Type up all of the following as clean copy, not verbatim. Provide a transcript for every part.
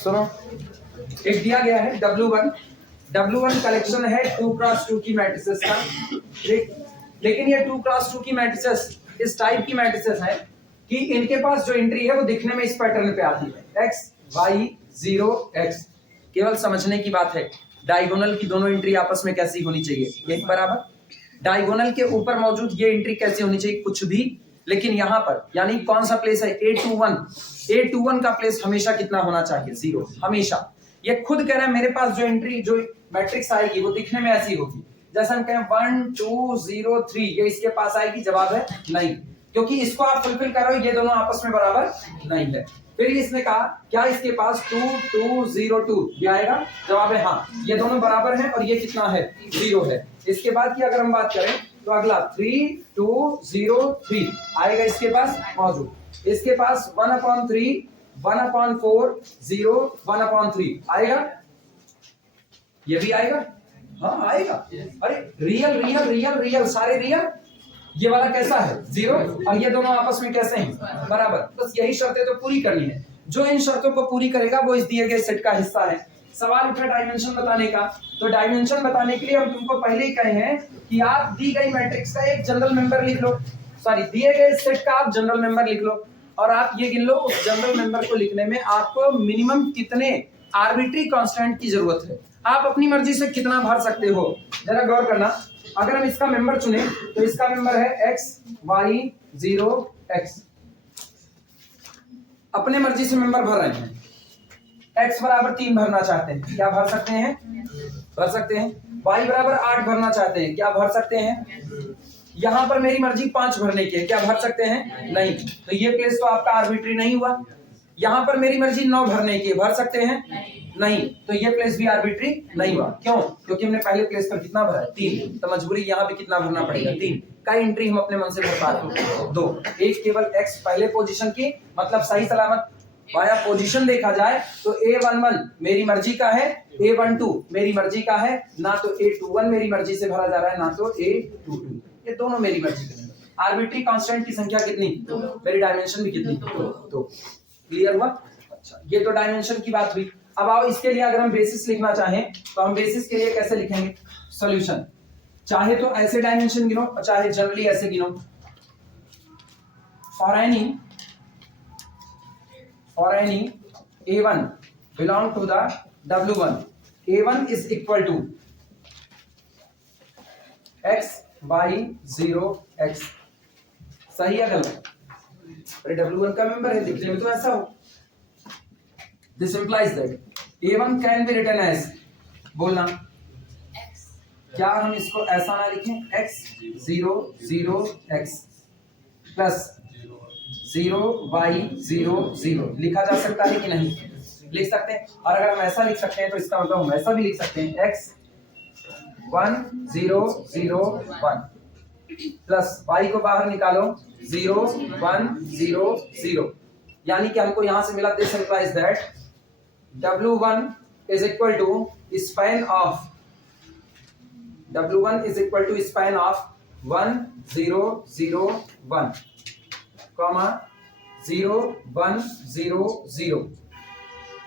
सुनो, एक दिया गया है W1 कलेक्शन है 2x2 की मैट्रिसेस का, लेकिन ये 2x2 की मैट्रिसेस इस टाइप की मैट्रिसेस है कि इनके पास जो एंट्री है वो दिखने में इस पैटर्न पे आती है, x y 0 x। केवल समझने की बात है, डायगोनल की दोनों एंट्री आपस में कैसी होनी चाहिए, एक बराबर। डायगोनल के ऊपर मौजूद ये एंट्री कैसी होनी चाहिए, कुछ भी, लेकिन यहां पर यानी कौन सा प्लेस है, A21 का प्लेस हमेशा कितना होना चाहिए, 0 हमेशा। ये खुद कह रहा है मेरे पास जो एंट्री जो मैट्रिक्स आएगी वो दिखने में ऐसी होगी, जैसे हम कहें 1 2 0 3, ये इसके पास आएगी, जवाब है नहीं, क्योंकि इसको आप फुलफिल करो, ये दोनों आपस में बराबर नहीं है। फिर इसने कहा क्या इसके पास 2 2 0 2 ये आएगा, जवाब है हाँ, ये दोनों बराबर हैं और ये कितना है, 0 है। इसके बाद की अगर हम बात करें तो अगला 3 2 0 3 आएगा, इसके पास मौजूद। इसके पास 1/3 1/4 0 1/3 आएगा, ये भी आएगा, हाँ आएगा। अरे रियल रियल रियल रियल सारे रियल, ये वाला कैसा है, 0, और ये दोनों आपस में कैसे हैं, बराबर। बस यही शर्तें तो पूरी करनी है, जो इन शर्तों को पूरी करेगा वो इस दिए गए सेट का हिस्सा है। सवाल उठा डायमेंशन बताने का, तो डायमेंशन बताने के लिए हम तुमको पहले ही कहे हैं कि आप दी गई मैट्रिक्स का एक जनरल मेंबर लिख लो, सॉरी दिए गए सेट का आप जनरल मेंबर लिख लो, और आप ये गिन लो उस जनरल मेंबर को लिखने में आपको मिनिमम कितने आर्बिट्री कांस्टेंट की जरूरत है, आप अपनी मर्जी से कितना भर सकते हो। जरा गौर करना, अगर हम इसका मेंबर चुने तो इसका मेंबर है x y 0 x, अपने मर्जी से मेंबर भर रहे हैं, x बराबर 3 भरना चाहते हैं, क्या भर सकते हैं, भर सकते हैं। y बराबर 8 भरना चाहते हैं, क्या भर सकते हैं। यहां पर मेरी मर्जी 5 भरने की है, क्या भर सकते हैं, नहीं, तो ये प्लेस तो आपका आर्बिट्री नहीं हुआ। यहां पर मेरी मर्जी 9 भरने की, भर सकते हैं, नहीं, तो ये प्लेस भी आर्बिट्री नहीं हुआ। क्यों, क्योंकि हमने पहले प्लेस पर कितना भरा है, 3, तो मजबूरी यहां भी कितना भरना पड़ेगा, 3 का एंट्री हम अपने मन से भर पा रहे हैं, 2। एक केवल x पहले पोजीशन की, मतलब सही सलामत वाया पोजीशन देखा जाए तो A11 मेरी मर्जी का है, A12 मेरी मर्जी का है, ना तो A21 मेरी मर्जी से भरा जा रहा है, ना तो A22, ये दोनों मेरी मर्जी के हैं। आर्बिट्री कांस्टेंट की संख्या कितनी, मेरी डायमेंशन भी कितनी, 2। क्लियर हुआ, अच्छा, ये तो डायमेंशन की बात हुई। अब आओ इसके लिए अगर हम बेसिस लिखना चाहें तो हम बेसिस के लिए कैसे लिखेंगे, सॉल्यूशन, चाहे तो ऐसे डायमेंशन गिनो, चाहे जनरली ऐसे गिनो। For any A1 belong to the W1, A1 is equal to x y 0 x, सही है गलत, अरे W1 का मेंबर है, दिखने में तो ऐसा हो। This implies that A1 can be written as, बोलना x, क्या हम इसको ऐसा ना लिखें, x 0 0 x प्लस 0 y 0 0 लिखा जा सकता है कि नहीं, लिख सकते हैं। और अगर हम ऐसा लिख सकते हैं तो इसका मतलब हम ऐसा भी लिख सकते हैं, x 1 0 0 1 प्लस y को बाहर निकालो 0 1 0 0, यानी कि हमको यहां से मिला, this implies that W1 is equal to span of 1 0 0 1 comma 0 1 0 0।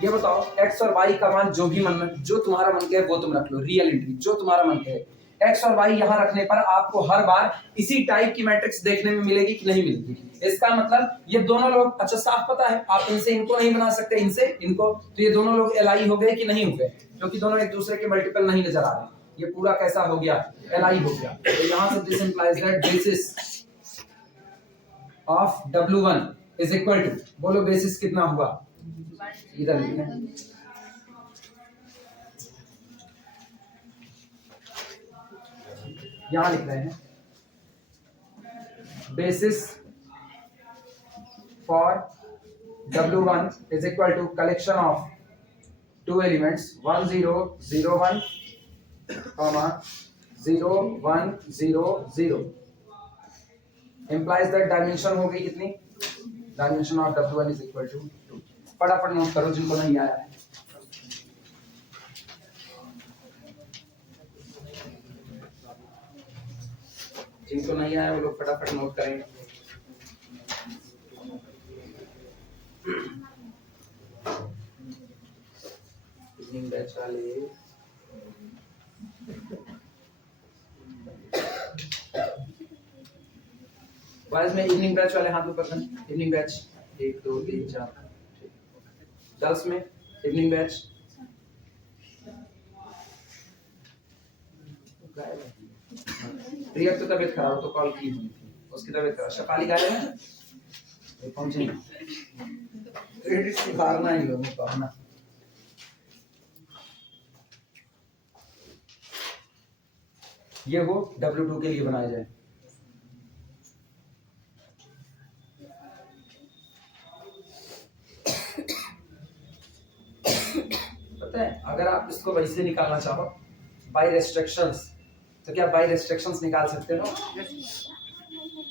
ये बताओ x और y का मान जो भी मन में, जो तुम्हारा मन कहे वो तुम रख लो, रियल एंट्री जो तुम्हारा मन कहे। x और y यहां रखने पर आपको हर बार इसी टाइप की मैट्रिक्स देखने में मिलेगी कि नहीं मिलेगी, इसका मतलब ये दोनों लोग, अच्छा साफ पता है आप इनसे इनको नहीं बना सकते, इनसे इनको, तो ये दोनों लोग एलआई हो गए कि नहीं हो गए, क्योंकि दोनों एक दूसरे के मल्टीपल नहीं नजर आ रहे, ये पूरा कैसा हो गया, एलआई हो गया। तो यहां से this implies that basis of W1 is equal to, बोलो बेसिस कितना हुआ, इधर लिखना है, यहां लिख रहे हैं, basis for W1 is equal to collection of two elements 1 0 0 1 comma 0 1 0 0 implies that dimension हो गई कितनी, dimension of W1 is equal to 2। फटाफट नोट करो जिनको नहीं आया है। जिनको नहीं आया वो लोग फटाफट नोट करेंगे। इवनिंग बैच वाले बॉयज में इवनिंग बैच वाले हाथ ऊपर करें। Evening batch 1 2 3 4। गर्ल्स में इवनिंग बैच प्रिया तो तबीयत खराब तो कॉल की हुई थी, उसकी तबीयत खराब। शफाली गायब है पहुंचे क्रेडिट सुधारना ही लोगों को ना। ये वो W2 के लिए बनाया जाए। पता है अगर आप इसको वैसे निकालना चाहो बाय रेस्ट्रिक्शंस तो क्या बाय रेस्ट्रिक्शंस निकाल सकते हो?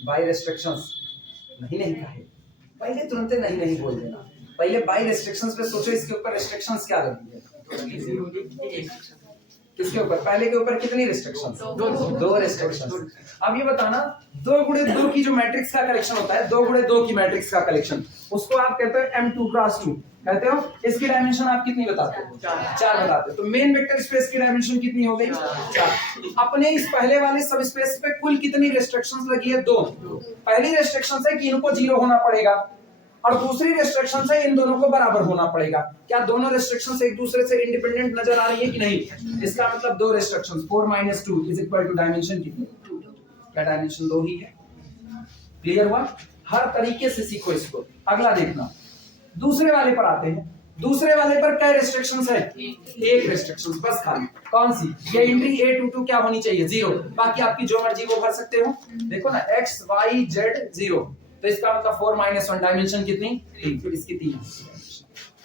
बाय रेस्ट्रिक्शंस नहीं कहे, पहले तुरंत नहीं बोल देना, पहले बाय रेस्ट्रिक्शंस पे सोचो इसके ऊपर रेस्ट्रिक्शंस क्या लगी है। किसके ऊपर? पहले के ऊपर कितनी रेस्ट्रिक्शंस? दो रेस्ट्रिक्शंस। अब ये बताना 2 गुणे 2 की जो मैट्रिक्स का कलेक्शन होता है, 2 गुणे 2 की मैट्रिक्स का कलेक्शन, उसको आप कहते हो M2 × 2 कहते हो। इसकी डायमेंशन आप कितनी बताते हो? 4 बताते हो। तो मेन वेक्टर स्पेस की डायमेंशन कितनी हो गई? 4। अपने इस पहले वाले सब स्पेस पे कुल कितनी रेस्ट्रिक्शंस लगी है? 2। पहली रेस्ट्रिक्शन है कि इनको 0 होना पड़ेगा और दूसरी रेस्ट्रिक्शन से इन दोनों को बराबर होना पड़ेगा। क्या दोनों रेस्ट्रिक्शंस एक दूसरे से इंडिपेंडेंट नजर आ रही है कि नहीं? इसका मतलब 2 रेस्ट्रिक्शंस 4 - 2 = डायमेंशन कितनी? क्या डायमेंशन 2 ही है। क्लियर हुआ? हर तरीके से सीखो इसको। अगला देखना, दूसरे वाले पर आते हैं। दूसरे वाले पर क्या रेस्ट्रिक्शंस है? एक रेस्ट्रिक्शंस बस खाली। कौन सी? ये एंट्री A22 क्या होनी चाहिए? 0। बाकी आपकी जो मर्जी वो भर सकते हो। देखो ना x y z 0, तो इसका मतलब 4 - 1 डायमेंशन कितनी? 3। फिर इसकी 3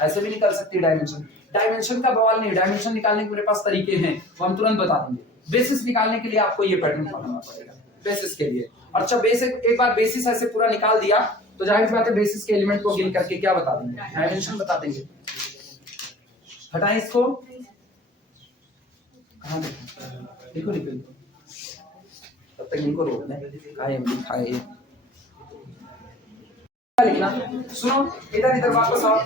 ऐसे भी निकल सकती है डायमेंशन। डायमेंशन का बवाल नहीं, डायमेंशन निकालने के मेरे पास तरीके हैं, वो हम तुरंत बता देंगे। बेसिस निकालने के लिए आपको ये पैटर्न पढ़ना पड़ेगा बेसिस के लिए। और जब बेसिस एक बार बेसिस ऐसे पूरा निकाल दिया तो जाहिर सी बात है बेसिस के एलिमेंट को गिन करके क्या बता देंगे? डायमेंशन बता देंगे। हटाएं इसको, कहां देखो निकल, तब तक इनको रोक लें। खाए लिखना। सुनो इधर वापस आओ,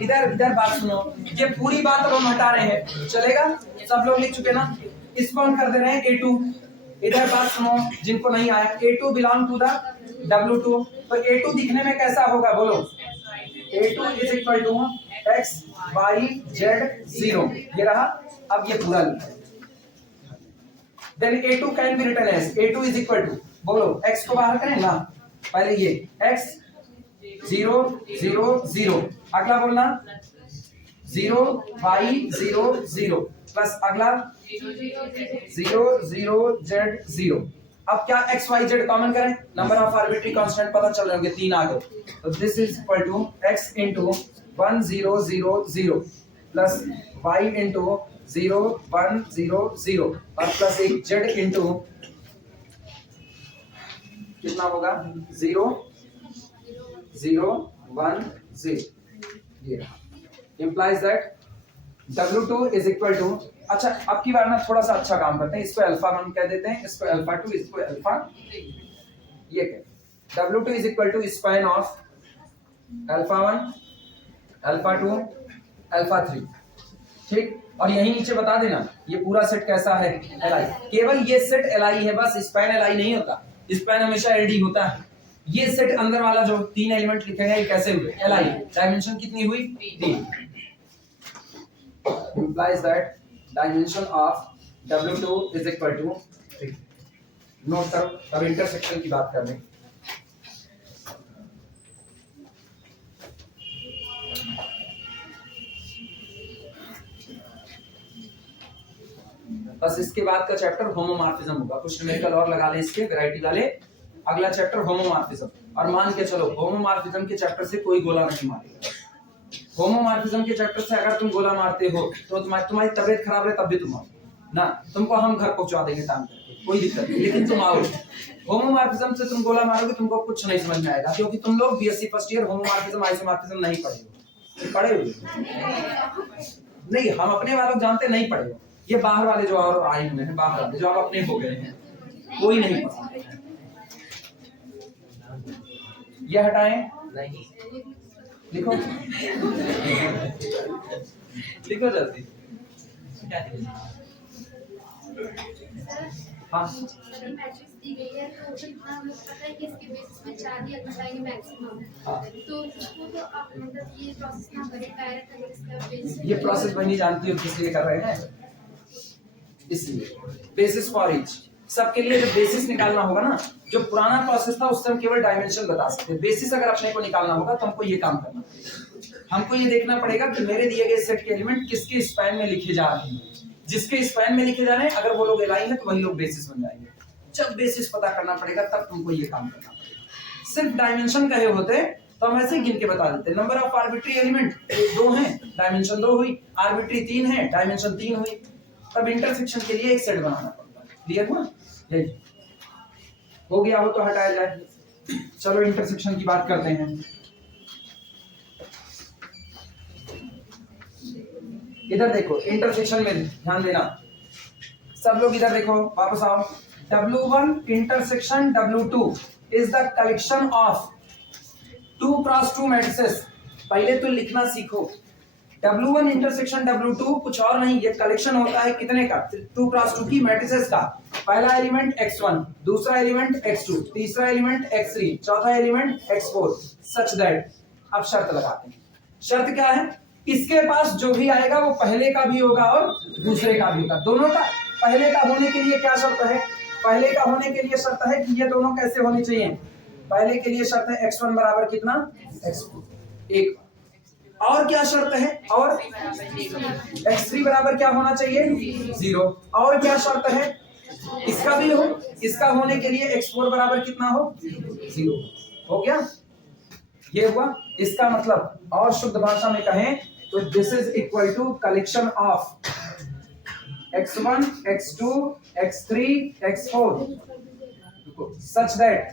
इधर बात सुनो। ये पूरी बात अब हम हटा रहे हैं, चलेगा? सब लोग लिख चुके ना? इसको हम कर दे रहे हैं A2। इधर बात सुनो जिनको नहीं आया, A2 belong to the W2। तो A2 दिखने में कैसा होगा बोलो? A2 = x y z 0। ये रहा। अब ये पूरा लिखो। Then A2 can be written as A2 = बोलो x को बाहर करें ना, पहले ये x 0 0 0, अगला बोलना 0 y 0 0 प्लस अगला 0 0 z 0। अब क्या x y z कॉमन करें? नंबर ऑफ आर्बिट्री कांस्टेंट पता चल रहे होंगे, 3 आ गए। तो this is equal to x × 1 0 0 0 plus y × 0 1 0 0 और प्लस एक z × कितना होगा? 0 0 1 0। ये रहा। implies that W2 = अच्छा अब की बार ना थोड़ा सा अच्छा काम करते हैं, इसको α1 कह देते हैं, इसको α2, इसको α3। ये क्या? W2 = span of α1 α2 α3। ठीक, और यही नीचे बता देना ये पूरा सेट कैसा है? Li। केवल ये सेट Li है बस, स्पैन Li नहीं होता। स्पैन हमेशा LD होता है। ये सेट अंदर वाला जो 3 एलिमेंट लिखे गए कैसे हुए? Li। डायमेंशन कितनी हुई? 3। implies that dimension of W2 = 3। Note करो। अब इंटरसेक्शन की बात कर रहे हैं। बस इसके बाद का चैप्टर होमोमॉर्फिज्म होगा। कुछ न्यूमेरिकल और लगा लें इसके वैरायटी वाले। अगला चैप्टर होमोमॉर्फिज्म। और मान के चलो होमोमॉर्फिज्म के चैप्टर से कोई गोला नहीं मारेगा। होमोमॉर्फिज्म के चैप्टर से अगर तुम गोला मारते हो तो तुम्हारी तबीयत खराब है तब भी तुम आओ ना, तुमको हम घर पहुंचा देंगे टाइम करके, कोई दिक्कत नहीं, लेकिन तुम आओ। होमोमॉर्फिज्म से तुम गोला मारोगे तुमको कुछ नहीं समझ में आएगा, क्योंकि तुम लोग BSc first year homomorphism isomorphism नहीं पढ़े हो। पढ़े हो? नहीं, हम अपने वालों जानते नहीं पढ़े हो। ये बाहर वाले जो और आए हुए हैं, बाहर वाले जो आप अपने हो गए हैं, कोई नहीं पता। ये हटाएं, नहीं लिखो लिखो जल्दी। हाँ मैट्रिक्स दी गई है तो इतना हमें पता है कि इसके बेसिस में 4 ही अंक आएंगे मैक्सिमम। तो उसको तो आप मतलब ये प्रोसेस ना करें, डायरेक्ट अगर इसका बेसिस ये प्रोसेस बनी जानती हो किस लिए कर रहे हैं, इसलिए बेसिस फॉर ईच। सबके लिए जब बेसिस निकालना होगा ना, जो पुराना प्रोसेस था उससे हम केवल डायमेंशन बता सकते हैं। बेसिस अगर अपने को निकालना होगा तो हमको ये काम करना पड़ेगा। हमको ये देखना पड़ेगा कि मेरे दिए गए सेट के एलिमेंट किसके स्पैन में लिखे जा रहे हैं। जिसके स्पैन में लिखे जा रहे हैं अगर वो लोग एलाइन है तो वही लोग बेसिस बन जाएंगे। जब बेसिस पता करना पड़ेगा तब तुमको ये काम करना पड़ेगा। सिर्फ डायमेंशन कहे होते तो हम ऐसे गिन के बता देते। नंबर ऑफ आर्बिट्री एलिमेंट 2 हैं, डायमेंशन 2 हुई। आर्बिट्री 3 है, डायमेंशन 3 हुई। तब इंटरसेक्शन के लिए एक सेट बनाना पड़ता है। क्लियर हुआ? हो गया हो तो हटाया जाए। चलो इंटरसेक्शन की बात करते हैं। इधर देखो, इंटरसेक्शन में ध्यान देना सब लोग। इधर देखो, वापस आओ। W1 intersection W2 is the collection of 2 cross 2 matrices. पहले तो लिखना सीखो। W1 इंटरसेक्शन W2 कुछ और नहीं, ये कलेक्शन होता है कितने का? 2 क्रॉस 2 की मैट्रिसेस का। पहला एलिमेंट x1, दूसरा एलिमेंट x2, तीसरा एलिमेंट x3, चौथा एलिमेंट x4, सच दैट। अब शर्त लगाते हैं। शर्त क्या है? इसके पास जो भी आएगा वो पहले का भी होगा और दूसरे का भी होगा, दोनों का। पहले का होने के लिए क्या शर्त है? पहले का होने के लिए शर्त है कि ये दोनों कैसे होने चाहिए? पहले के लिए शर्त है x1 बराबर कितना? x2 एक। और क्या शर्त है? और x3 बराबर क्या होना चाहिए? 0। और क्या शर्त है? इसका भी हो, इसका होने के लिए x4 बराबर कितना हो? 0। हो गया? ये हुआ। इसका मतलब और शुद्ध भाषा में कहें तो this is equal to collection of x1, x2, x3, x4 such that.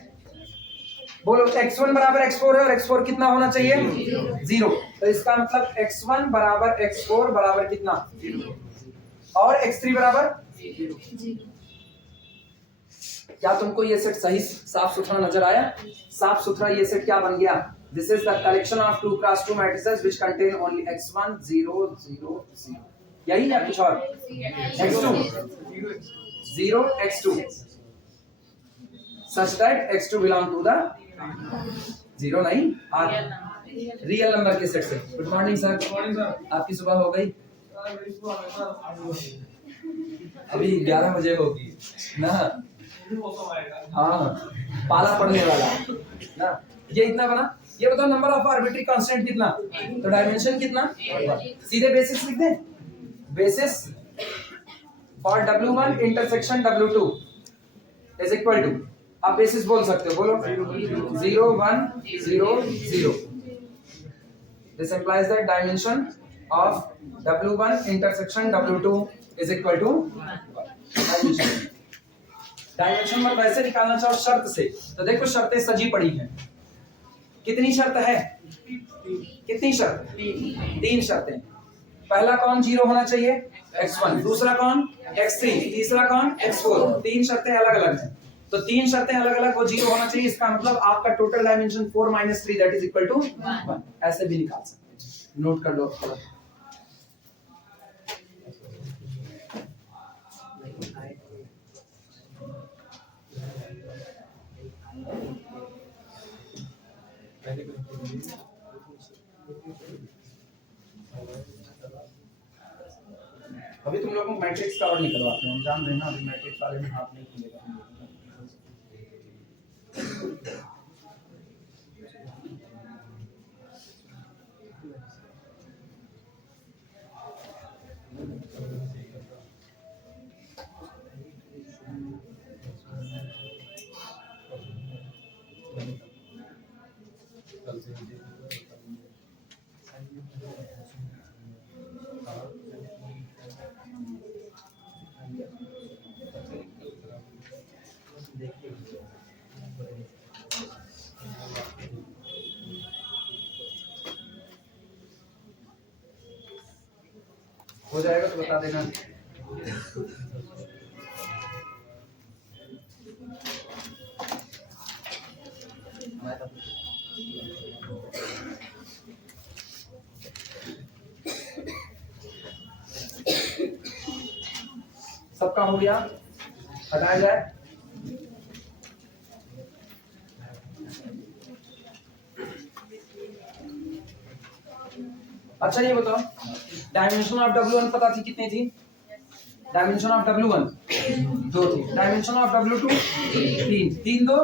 बोलो x1 बराबर x4 है और x4 कितना होना चाहिए? 0। तो इसका मतलब x1 बराबर x4 बराबर कितना? 0। और x3 बराबर 0। क्या तुमको ये सेट सही साफ सुथरा नजर आया? साफ सुथरा ये सेट क्या बन गया? This is the collection of 2 cross 2 matrices which contain only x1 0 0 0। यही है कुछ और? x2 0 x2 such that x2 belong to the 0 नहीं रियल नंबर के सेट से। Good morning sir. आपकी सुबह हो गई? अभी 11 बजे होगी ना? हाँ, पाला पड़ने वाला ना। ये इतना बना। ये बताओ नंबर ऑफ आर्बिट्री कांस्टेंट कितना? तो डायमेंशन कितना? सीधे बेसिस लिख दें। Basis for W1 intersection W2 is equal to, आप बेसिस बोल सकते हो, बोलो 0 1 0 0। This implies that dimension of W1 intersection W2 is equal to dimension. Dimension पर वैसे निकालना चाहो शर्त से, तो देखो शर्तें सजी पड़ी हैं। कितनी शर्त है? कितनी शर्त? 3 शर्तें। पहला कौन 0 होना चाहिए? x1। दूसरा कौन? x3। तीसरा कौन? x4। 3 शर्तें अलग अलग हैं, तो 3 शर्तें अलग अलग, वो 0 होना चाहिए। इसका मतलब आपका total dimension 4 - 3 that is equal to 1। ऐसे भी निकाल सकते हैं। नोट कर लो थोड़ा। अभी तुम लोगों को मैट्रिक्स कवर नहीं करवाते हैं, जान लेना। अभी मैट्रिक्स वाले में हाथ नहीं खुलेगा। हो जाएगा तो बता देना। सबका हो गया, हटाया जाए। अच्छा ये बताओ, डायमेंशन ऑफ W1 पता थी कितनी थी? डायमेंशन ऑफ W1 2 थी, डायमेंशन ऑफ W2 3, 3 2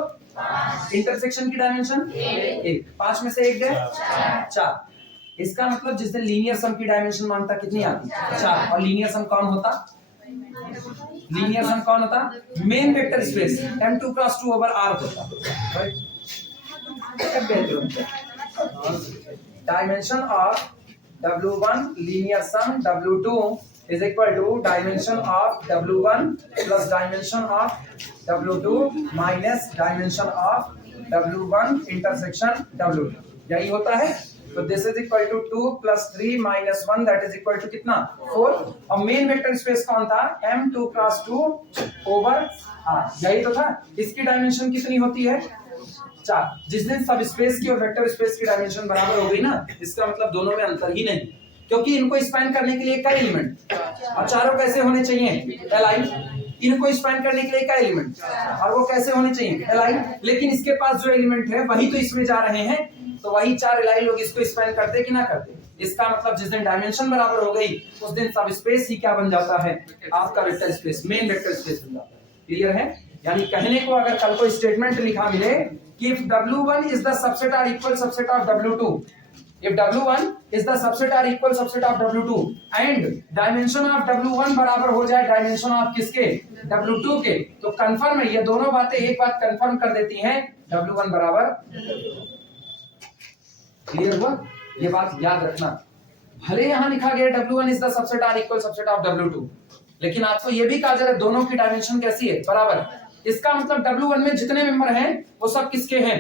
इंटरसेक्शन की डायमेंशन 1, 5 में से 1 गए 4। इसका मतलब जिस दिन लीनियर सम की डायमेंशन मांगता कितनी आती? 4। और लीनियर सम कौन होता? लीनियर सम कौन होता? Main vector space M2 cross 2 over R होता, right? Dimension of W1 linear sum W2 is equal to dimension of W1 plus dimension of W2 minus dimension of W1 intersection W2, यही होता है। तो this is equal to 2 plus 3 minus 1 that is equal to कितना? 4। और main vector space कौन था? M2 cross 2 over R, यही तो था। इसकी डायमेंशन कितनी होती है? 4। जिस दिन सब स्पेस की और वेक्टर स्पेस की डायमेंशन बराबर हो गई ना, इसका मतलब दोनों में अंतर ही नहीं, क्योंकि इनको स्पैन करने के लिए क्या एलिमेंट, और चारों कैसे होने चाहिए? Li। इनको स्पैन करने के लिए क्या एलिमेंट, और वो कैसे होने चाहिए? Li। लेकिन इसके पास जो एलिमेंट है वही तो इसमें जा रहे हैं, तो वही 4 Li लोग इसको स्पैन करते कि ना करते? इसका मतलब जिस दिन डायमेंशन बराबर हो गई उस दिन सब स्पेस ही क्या बन जाता है? आपका vector space, main vector space बन जाता है। क्लियर है? यानी कहने को अगर कल को स्टेटमेंट लिखा मिले कि if W1 is the subset or equal subset of W2, if W1 is the subset or equal subset of W2 and dimension of W1 बराबर हो जाए डायमेंशन ऑफ किसके? W2 के, तो कंफर्म है, ये दोनों बातें एक बात कंफर्म कर देती हैं, W1 बराबर। क्लियर हुआ? ये बात याद रखना। भले यहां लिखा गया W1 is the subset or equal subset of W2, लेकिन आपको ये भी कहा जा रहा है दोनों की डायमेंशन कैसी है? बराबर। इसका मतलब W1 में जितने मेंबर हैं वो सब किसके हैं?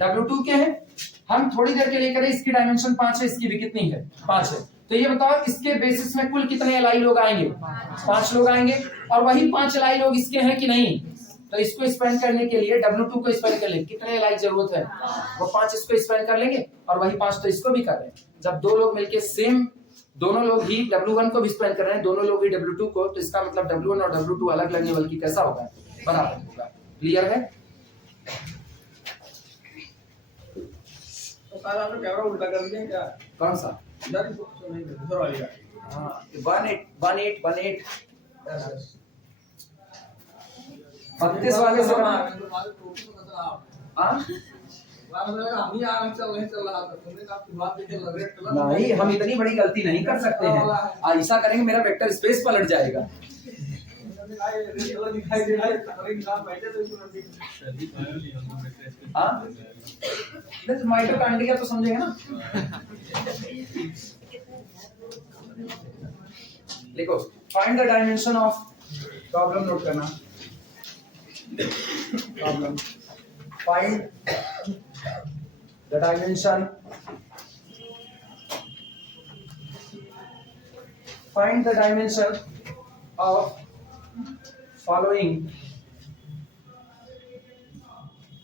W2 के हैं। हम थोड़ी देर के लिए करें, इसकी डायमेंशन 5 है, इसकी भी कितनी है? 5 है। तो ये बताओ इसके बेसिस में कुल कितने Li लोग आएंगे? 5 लोग आएंगे। और वही 5 Li लोग इसके हैं कि नहीं? तो इसको स्पेन करने के लिए W2 को स्पेन कर लेंगे, कितने Li जरूरत है? वो 5 इसको स्पेन कर लेंगे और वही 5 तो इसको भी कर रहे हैं। जब दो लोग मिलके सेम, दोनों लोग ही W1 को भी स्पेन कर रहे हैं, दोनों लोग ही W2 को, तो इसका मतलब W1 और W2 अलग लगने बल्कि कैसा होगा? बराबर होगा। क्लियर है? तो सारा आपने कैमरा उल्टा कर दिया क्या? कौन सा? इधर तो नहीं, इधर वाली का। हाँ, 18 32 वाले से बना। हाँ? नहीं, हम इतनी बड़ी गलती नहीं कर सकते हैं। ऐसा करेंगे मेरा वेक्टर स्पेस पलट जाएगा। हाँ? माइटोकॉन्ड्रिया तो समझेगा ना? लिखो, find the dimension of, problem note करना, problem, find the dimension, find the dimension of following,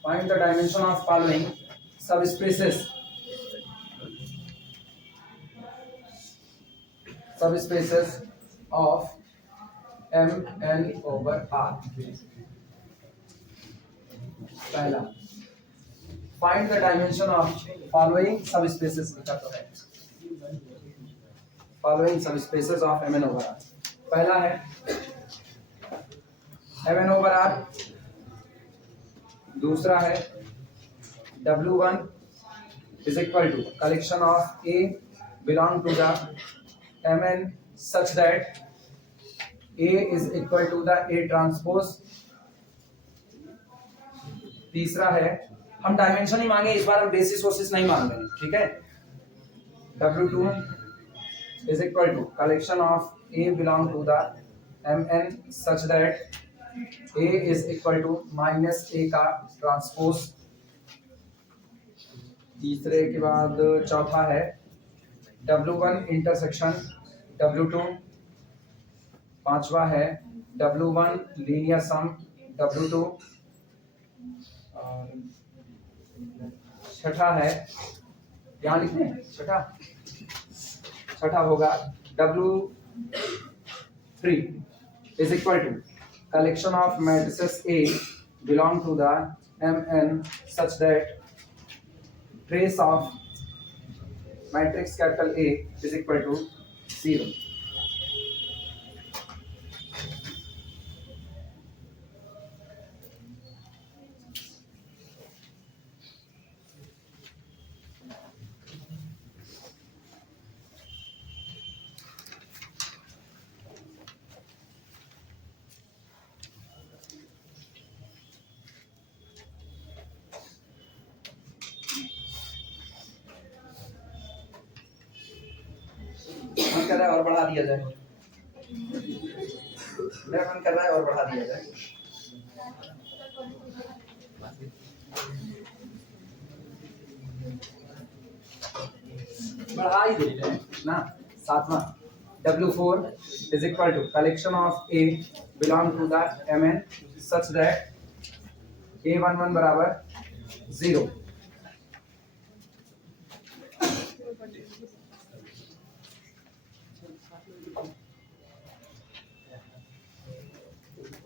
find the dimension of following subspaces, subspaces of Mn over R। पहला, find the dimension of following subspaces, लिखा तो है, following subspaces of Mn over R। पहला है Mn over R, दूसरा है W1 is equal to collection of A belong to the Mn such that A is equal to the A transpose। तीसरा है, हम डायमेंशन ही मांगे इस बार, हम बेसिस वोसिस नहीं मांग रहे हैं, ठीक है? W2 is equal to collection of A belong to the Mn such that A is equal to minus A का ट्रांसपोज। तीसरे के बाद चौथा है W1 इंटरसेक्शन W2। पांचवा है W1 लीनियर सम W2। छठा है, यहाँ लिखते हैं छठा होगा W3 is equal to collection of matrices A belong to the Mn such that trace of matrix capital A is equal to 0. मन कर रहा है और बढ़ा दिया जाए, मेरा मन कर रहा है और बढ़ा दिया जाए। बढ़ा ही देते हैं ना। सातवां W4 is equal to collection of A belong to the Mn such that A11 बराबर 0।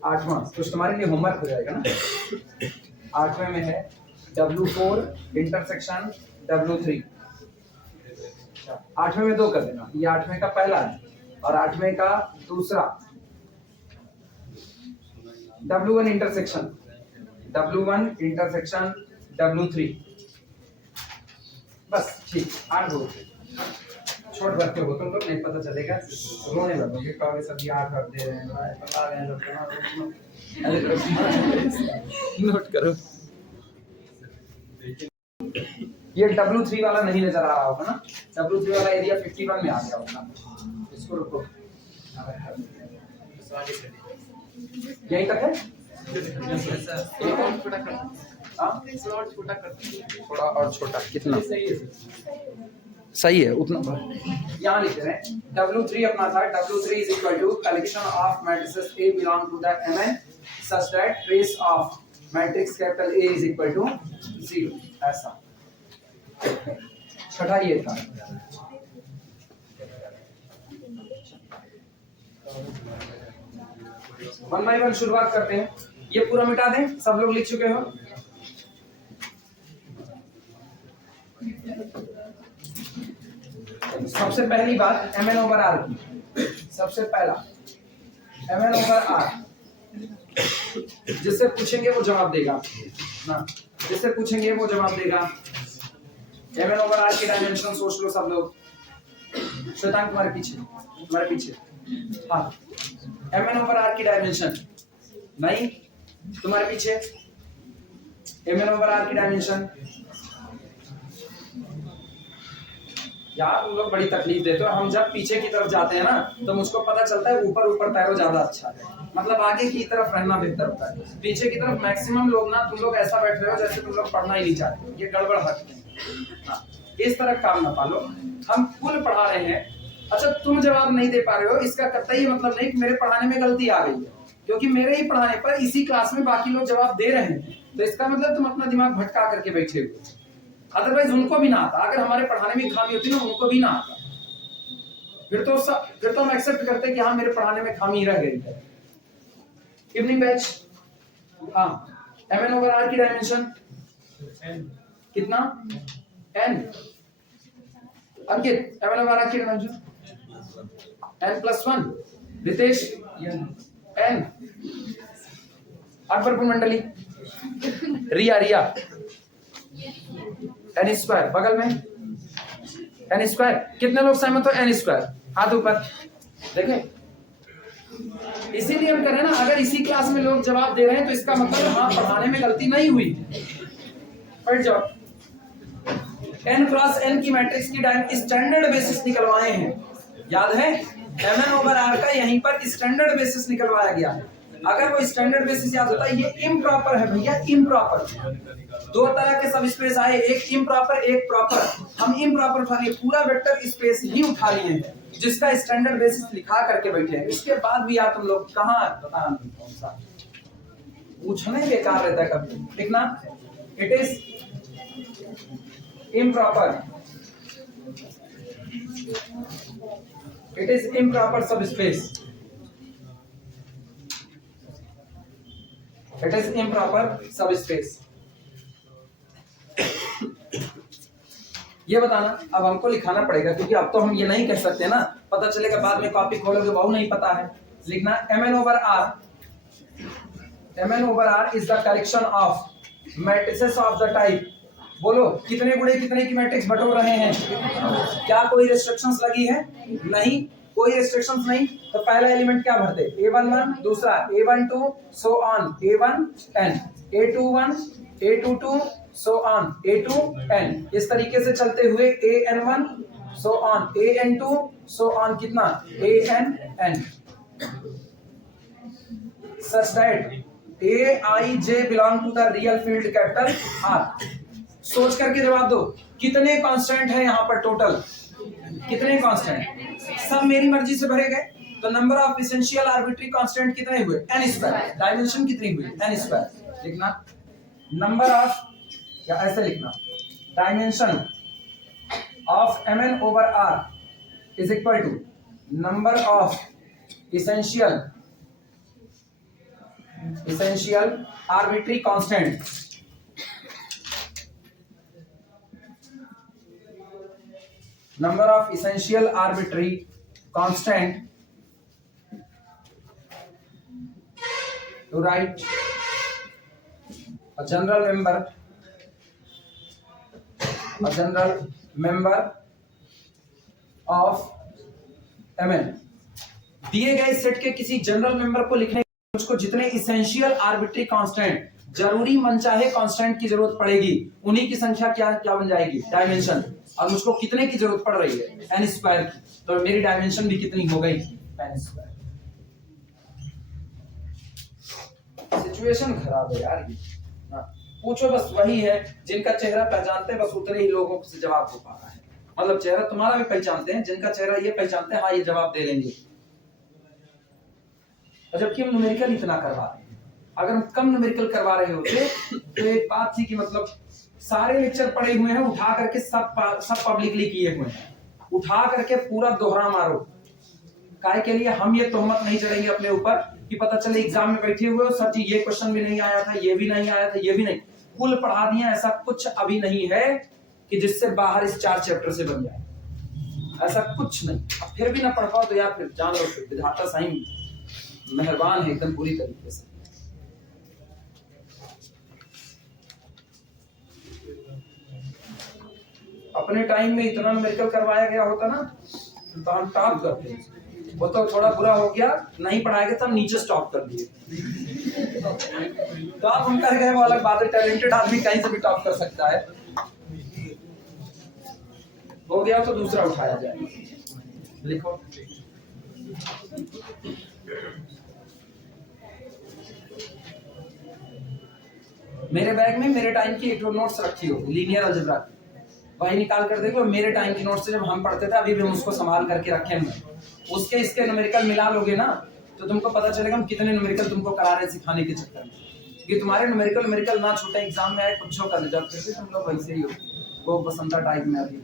आठवां कुछ तुम्हारे लिए होमवर्क हो जाएगा ना। आठवें में है W4 इंटरसेक्शन W3। आठवें में दो कर देना, ये आठवें का पहला है और आठवें का दूसरा। W1 intersection W3। बस ठीक, 8 हो छोट भरते हो तुम लोग, नहीं पता चलेगा, रोने लगोगे, कहोगे सब ये 8 भर दे रहे हैं, बता रहे हैं लोग। नोट करो, ये W3 वाला नहीं नजर आ रहा होगा ना, W3 वाला एरिया 51 में आ गया होगा। इसको रुको, यहीं तक है। थोड़ा और छोटा, कितना सही है उतना यहाँ लिख रहे हैं। W3 अपना था, W3 is equal to collection of matrices A belong to the Mn such that trace of matrix capital A is equal to 0। ऐसा छठा ये था। वन बाय वन शुरुआत करते हैं। ये पूरा मिटा दें, सब लोग लिख चुके हो। सबसे पहली बात Mn ओवर R की, सबसे पहला Mn ओवर R, जिससे पूछेंगे वो जवाब देगा ना, जिससे पूछेंगे वो जवाब देगा। Mn ओवर R की डायमेंशन सोच लो सब लोग। श्वेतांक तुम्हारे पीछे हाँ, Mn ओवर R की डायमेंशन नहीं, तुम्हारे पीछे Mn ओवर R की डायमेंशन। यार तुम लोग बड़ी तकलीफ देते हो, हम जब पीछे की तरफ जाते हैं ना तो मुझको पता चलता है ऊपर ऊपर तैरो ज्यादा अच्छा है, मतलब आगे की तरफ रहना बेहतर होता है। पीछे की तरफ मैक्सिमम लोग ना, तुम लोग ऐसा बैठ रहे हो जैसे तुम लोग पढ़ना ही नहीं चाहते, ये गड़बड़ हटते हैं। हाँ, इस तरह काम ना पालो, हम कुल पढ़ा रहे हैं। अच्छा तुम जवाब नहीं दे पा रहे हो, इसका कतई मतलब नहीं कि मेरे पढ़ाने में गलती आ गई है, क्योंकि मेरे ही पढ़ाने पर इसी क्लास में बाकी लोग जवाब दे रहे हैं, तो इसका मतलब तुम अपना दिमाग भटका करके बैठे हो। अदरवाइज उनको भी ना आता, अगर हमारे पढ़ाने में खामी होती ना, उनको भी ना आता, फिर तो हम एक्सेप्ट करते कि हाँ मेरे पढ़ाने में खामी रह गई है। इवनिंग बैच, हाँ, Mn ओवर R की डायमेंशन कितना? n। Ankit, Mn over R की dimension n+1। Ritesh n। Akbarpur मंडली, रिया n², बगल में n²। कितने लोग सहमत हो n²? हाथ ऊपर देखें। इसीलिए हम कर रहे हैं ना, अगर इसी क्लास में लोग जवाब दे रहे हैं तो इसका मतलब हाँ पढ़ाने में गलती नहीं हुई। बैठ जाओ। n क्रॉस n की मैट्रिक्स की स्टैंडर्ड बेसिस निकलवाए हैं, याद है? Mn ओवर R का यहीं पर स्टैंडर्ड बेसिस निकलवाया गया है। अगर वो स्टैंडर्ड बेसिस याद होता है, ये इम्प्रॉपर है भैया, इम्प्रॉपर। दो तरह के सब स्पेस आए, एक इम्प्रॉपर एक प्रॉपर। हम इम्प्रॉपर उठा लिए, पूरा वेक्टर स्पेस ही उठा लिए हैं जिसका स्टैंडर्ड बेसिस लिखा करके बैठे हैं। इसके बाद भी यार तुम लोग कहाँ पता नहीं कौन सा पूछने बेकार रहता है कभी। लिखना, it is improper. It is improper subspace. It is improper subspace. ये बताना अब हमको लिखाना पड़ेगा, क्योंकि अब तो हम ये नहीं कह सकते ना, पता चलेगा बाद में कॉपी खोलोगे बहु नहीं पता है। लिखना Mn over R. Mn over R is the collection of matrices of the type. बोलो कितने गुणे कितने की मैट्रिक्स बटोर रहे हैं? क्या कोई रिस्ट्रिक्शंस लगी है? नहीं, कोई रिस्ट्रिक्शंस नहीं। तो पहला एलिमेंट क्या भरते? A11, दूसरा A12 so on A1n, A21, A22 so on A2n, इस तरीके से चलते हुए AN1 so on AN2 so on कितना ANn, such that Aij belong to the real field capital R. सोच करके जवाब दो, कितने कांस्टेंट है यहाँ पर टोटल? कितने कांस्टेंट? सब मेरी मर्जी से भरे गए। तो number of essential arbitrary constant कितने हुए? n square. डायमेंशन कितनी हुई? n square. लिखना नंबर ऑफ, या ऐसे लिखना dimension of mn over r is equal to number of essential arbitrary constant. Number of essential arbitrary constant to write a general member of Mn। दिए गए set के किसी जनरल मेंबर को लिखने मुझको जितने इसेंशियल आर्बिट्री कांस्टेंट, जरूरी मनचाहे constant की जरूरत पड़ेगी, उन्हीं की संख्या क्या क्या बन जाएगी? डायमेंशन। और मुझको कितने की जरूरत पड़ रही है? n स्क्वायर की। तो मेरी डायमेंशन भी कितनी हो गई? n square. सिचुएशन खराब है यार ये। पूछो बस वही है, जिनका चेहरा पहचानते हैं बस उतने ही लोगों से जवाब हो पा रहा है। मतलब चेहरा तुम्हारा भी पहचानते हैं, जिनका चेहरा ये पहचानते हैं हाँ ये जवाब दे लेंगे। और जबकि हम न्यूमेरिकल इतना करवा रहे हैं, अगर हम कम न्यूमेरिकल करवा रहे होते तो एक बात थी कि मतलब सारे लेक्चर पड़े हुए हैं, उठा करके सब पब्लिकली किए हुए हैं, उठा करके पूरा दोहरा मारो। काहे के लिए? हम ये तोहमत नहीं चढ़ेंगे अपने ऊपर कि पता चले एग्जाम में बैठे हुए हो सर जी ये क्वेश्चन भी नहीं आया था, ये भी नहीं आया था, ये भी नहीं, कुल पढ़ा दिया। ऐसा कुछ अभी नहीं है कि जिससे बाहर इस 4 चैप्टर से बन जाए, ऐसा कुछ नहीं। अब फिर भी ना पढ़ पाओ तो यार फिर जान लो विधाता साईं मेहरबान है एकदम पूरी तरीके से। अपने टाइम में इतना न्यूमेरिकल करवाया गया होता ना तो हम टॉप करते। वो तो थोड़ा बुरा हो गया, नहीं पढ़ाएंगे तो हम नीचे स्टॉप कर दिए। तो आप हम कर गए वो अलग बात है, टैलेंटेड आदमी कहीं से भी टॉप कर सकता है। हो गया तो दूसरा उठाया जाए। लिखो मेरे बैग में मेरे टाइम की एक नोट्स रखी हो लीनियर अलजेब्रा की, वही निकाल कर देखो। मेरे टाइम की नोट्स से जब हम पढ़ते थे अभी भी हम उसको संभाल करके रखे हैं। उसके इसके न्यूमेरिकल मिला लोगे ना तो तुमको पता चलेगा हम कितने न्यूमेरिकल तुमको करा रहे सिखाने के चक्कर में, कि तुम्हारे न्यूमेरिकल ना छूटे। एग्जाम में आए कुछ कर ले, जब फिर तुम लोग वैसे ही हो वो बसंता टाइप में अभी।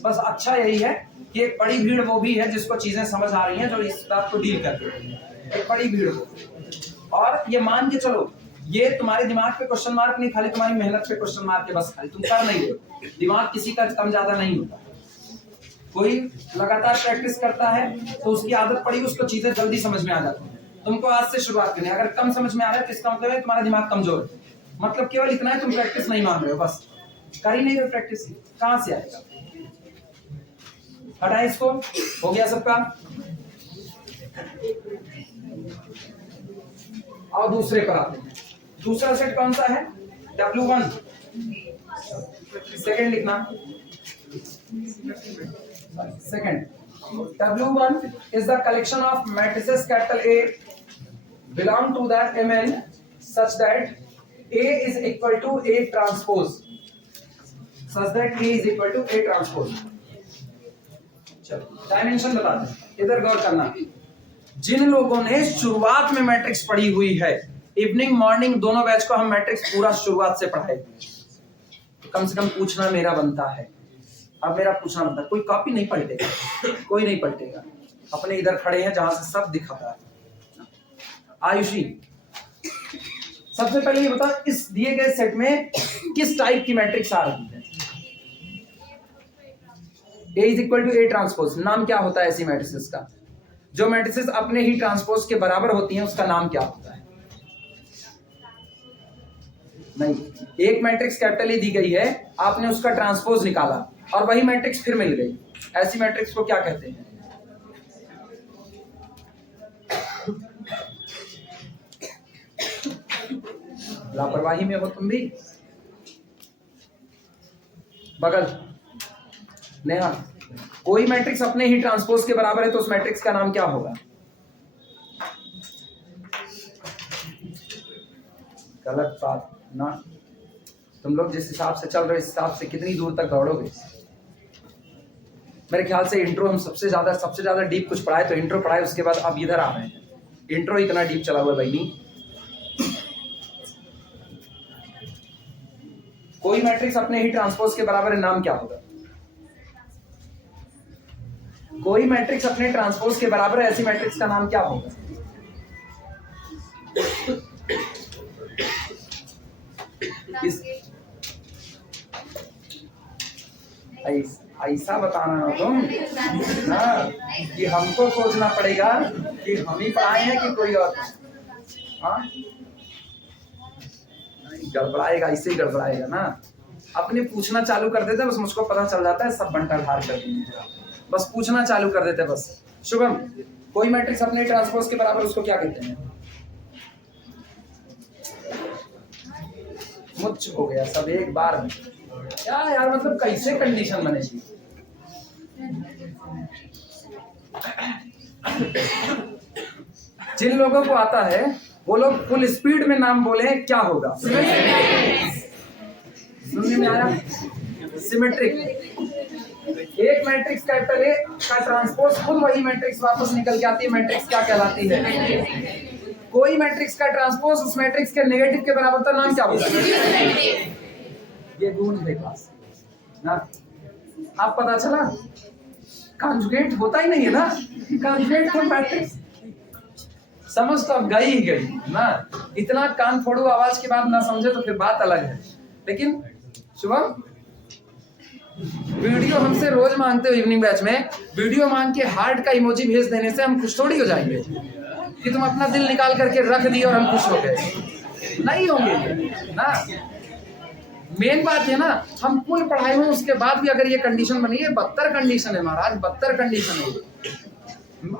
बस अच्छा यही है कि एक बड़ी भीड़ वो भी है जिसको चीजें समझ आ रही हैं, जो इस बात को डील करते हैं। एक बड़ी भीड़ हो, और ये मान के चलो ये तुम्हारे दिमाग पे क्वेश्चन मार्क नहीं, खाली तुम्हारी मेहनत पे क्वेश्चन मार्क है। बस खाली तुम कर नहीं रहे, दिमाग किसी का कम ज्यादा नहीं होता। कोई लगातार प्रैक्टिस करता है तो उसकी आदत पड़ी, उसको चीजें जल्दी समझ में आ जाती है। तुमको आज से शुरुआत करनी है। अगर कम समझ में आ रहा है तो इसका मतलब है तुम्हारा दिमाग कमजोर है। मतलब केवल इतना है तुम प्रैक्टिस नहीं मान रहे हो, बस कर ही नहीं रहे प्रैक्टिस। कहां से आएगा? हटाए इसको। हो गया सबका? और दूसरे पर आते हैं। दूसरा सेट कौन सा है? W1। सेकंड लिखना, second. W1 is the collection of matrices capital A belong to the Mn such that A is equal to A transpose, such that A is equal to A transpose। चलो dimension बताते हैं, इधर गौर करना। जिन लोगों ने शुरुआत में मैट्रिक्स पढ़ी हुई है इवनिंग मॉर्निंग दोनों बैच को हम मैट्रिक्स पूरा शुरुआत से पढ़ाए, तो कम से कम पूछना मेरा बनता है। अब मेरा पूछना बनता है, कोई कॉपी नहीं पलटेगा, कोई नहीं पलटेगा, अपने इधर खड़े हैं जहां से सब दिखा रहा है। आयुषी, सबसे पहले ये बता, इस दिए गए सेट में किस टाइप की मैट्रिक्स आ रही है? A is equal to A transpose. नाम क्या होता है ऐसी मैट्रिसेस का? जो मैट्रिसेस अपने ही ट्रांसपोज के बराबर होती हैं उसका नाम क्या होता है? नहीं, एक मैट्रिक्स कैपिटल E दी गई है, आपने उसका ट्रांसपोज निकाला और वही मैट्रिक्स फिर मिल गई, ऐसी मैट्रिक्स को क्या कहते हैं? लापरवाही में हो तुम भी। बगल नेहा, कोई मैट्रिक्स अपने ही ट्रांसपोज के बराबर है तो उस मैट्रिक्स का नाम क्या होगा? गलत बात ना, तुम लोग जिस हिसाब से चल रहे हो इस हिसाब से कितनी दूर तक दौड़ोगे? मेरे ख्याल से इंट्रो हम सबसे ज्यादा डीप कुछ पढ़ाए तो इंट्रो पढ़ाए, उसके बाद अब इधर आ रहे हैं। इंट्रो इतना डीप चला हुआ भाई नहीं। कोई मैट्रिक्स अपने ही ट्रांसपोज के बराबर है, नाम क्या होगा? कोई मैट्रिक्स अपने ट्रांसपोज के बराबर है, ऐसी मैट्रिक्स का नाम क्या होगा? ऐसा बताना ना तुम ना कि हमको सोचना पड़ेगा कि हम ही पढ़ाए हैं कि कोई और। हाँ, गड़बड़ाएगा, इससे ही गड़बड़ाएगा ना। अपने पूछना चालू कर देते बस, मुझको पता चल जाता है सब बंटा ढार कर देंगे, बस पूछना चालू कर देते बस। शुभम, कोई मैट्रिक्स अपने ट्रांसपोज के बराबर उसको क्या कहते हैं? मुझ हो गया सब एक बार में। क्या यार, मतलब कैसे कंडीशन बनेगी? जिन लोगों को आता है वो लोग फुल स्पीड में नाम बोले, क्या होगा? सुनने में आया? सिमेट्रिक। एक मैट्रिक्स कैपिटल ए का ट्रांसपोज खुद वही मैट्रिक्स वापस निकल के आती है, मैट्रिक्स क्या कहलाती है? कोई मैट्रिक्स का ट्रांसपोज उस मैट्रिक्स के नेगेटिव के बराबर तो नाम क्या होगा? ये गुण है क्लास ना। आप पता चला कॉन्जुगेट होता ही नहीं है ना, कॉन्जुगेट तो मैट्रिक्स समझ तो अब गई ही गई ना। इतना कान फोड़ू आवाज के बाद ना समझे तो फिर बात अलग है। लेकिन शुभम, वीडियो हमसे रोज मांगते हो इवनिंग बैच में, वीडियो मांग के हार्ट का इमोजी भेज देने से हम खुश थोड़ी हो जाएंगे कि तुम अपना दिल निकाल करके रख दिए और हम खुश हो गए। नहीं होंगे ना। मेन बात है ना, हम कुल पढ़ाए हुए उसके बाद भी अगर ये कंडीशन बनी है, बदतर कंडीशन है महाराज, बदतर कंडीशन है।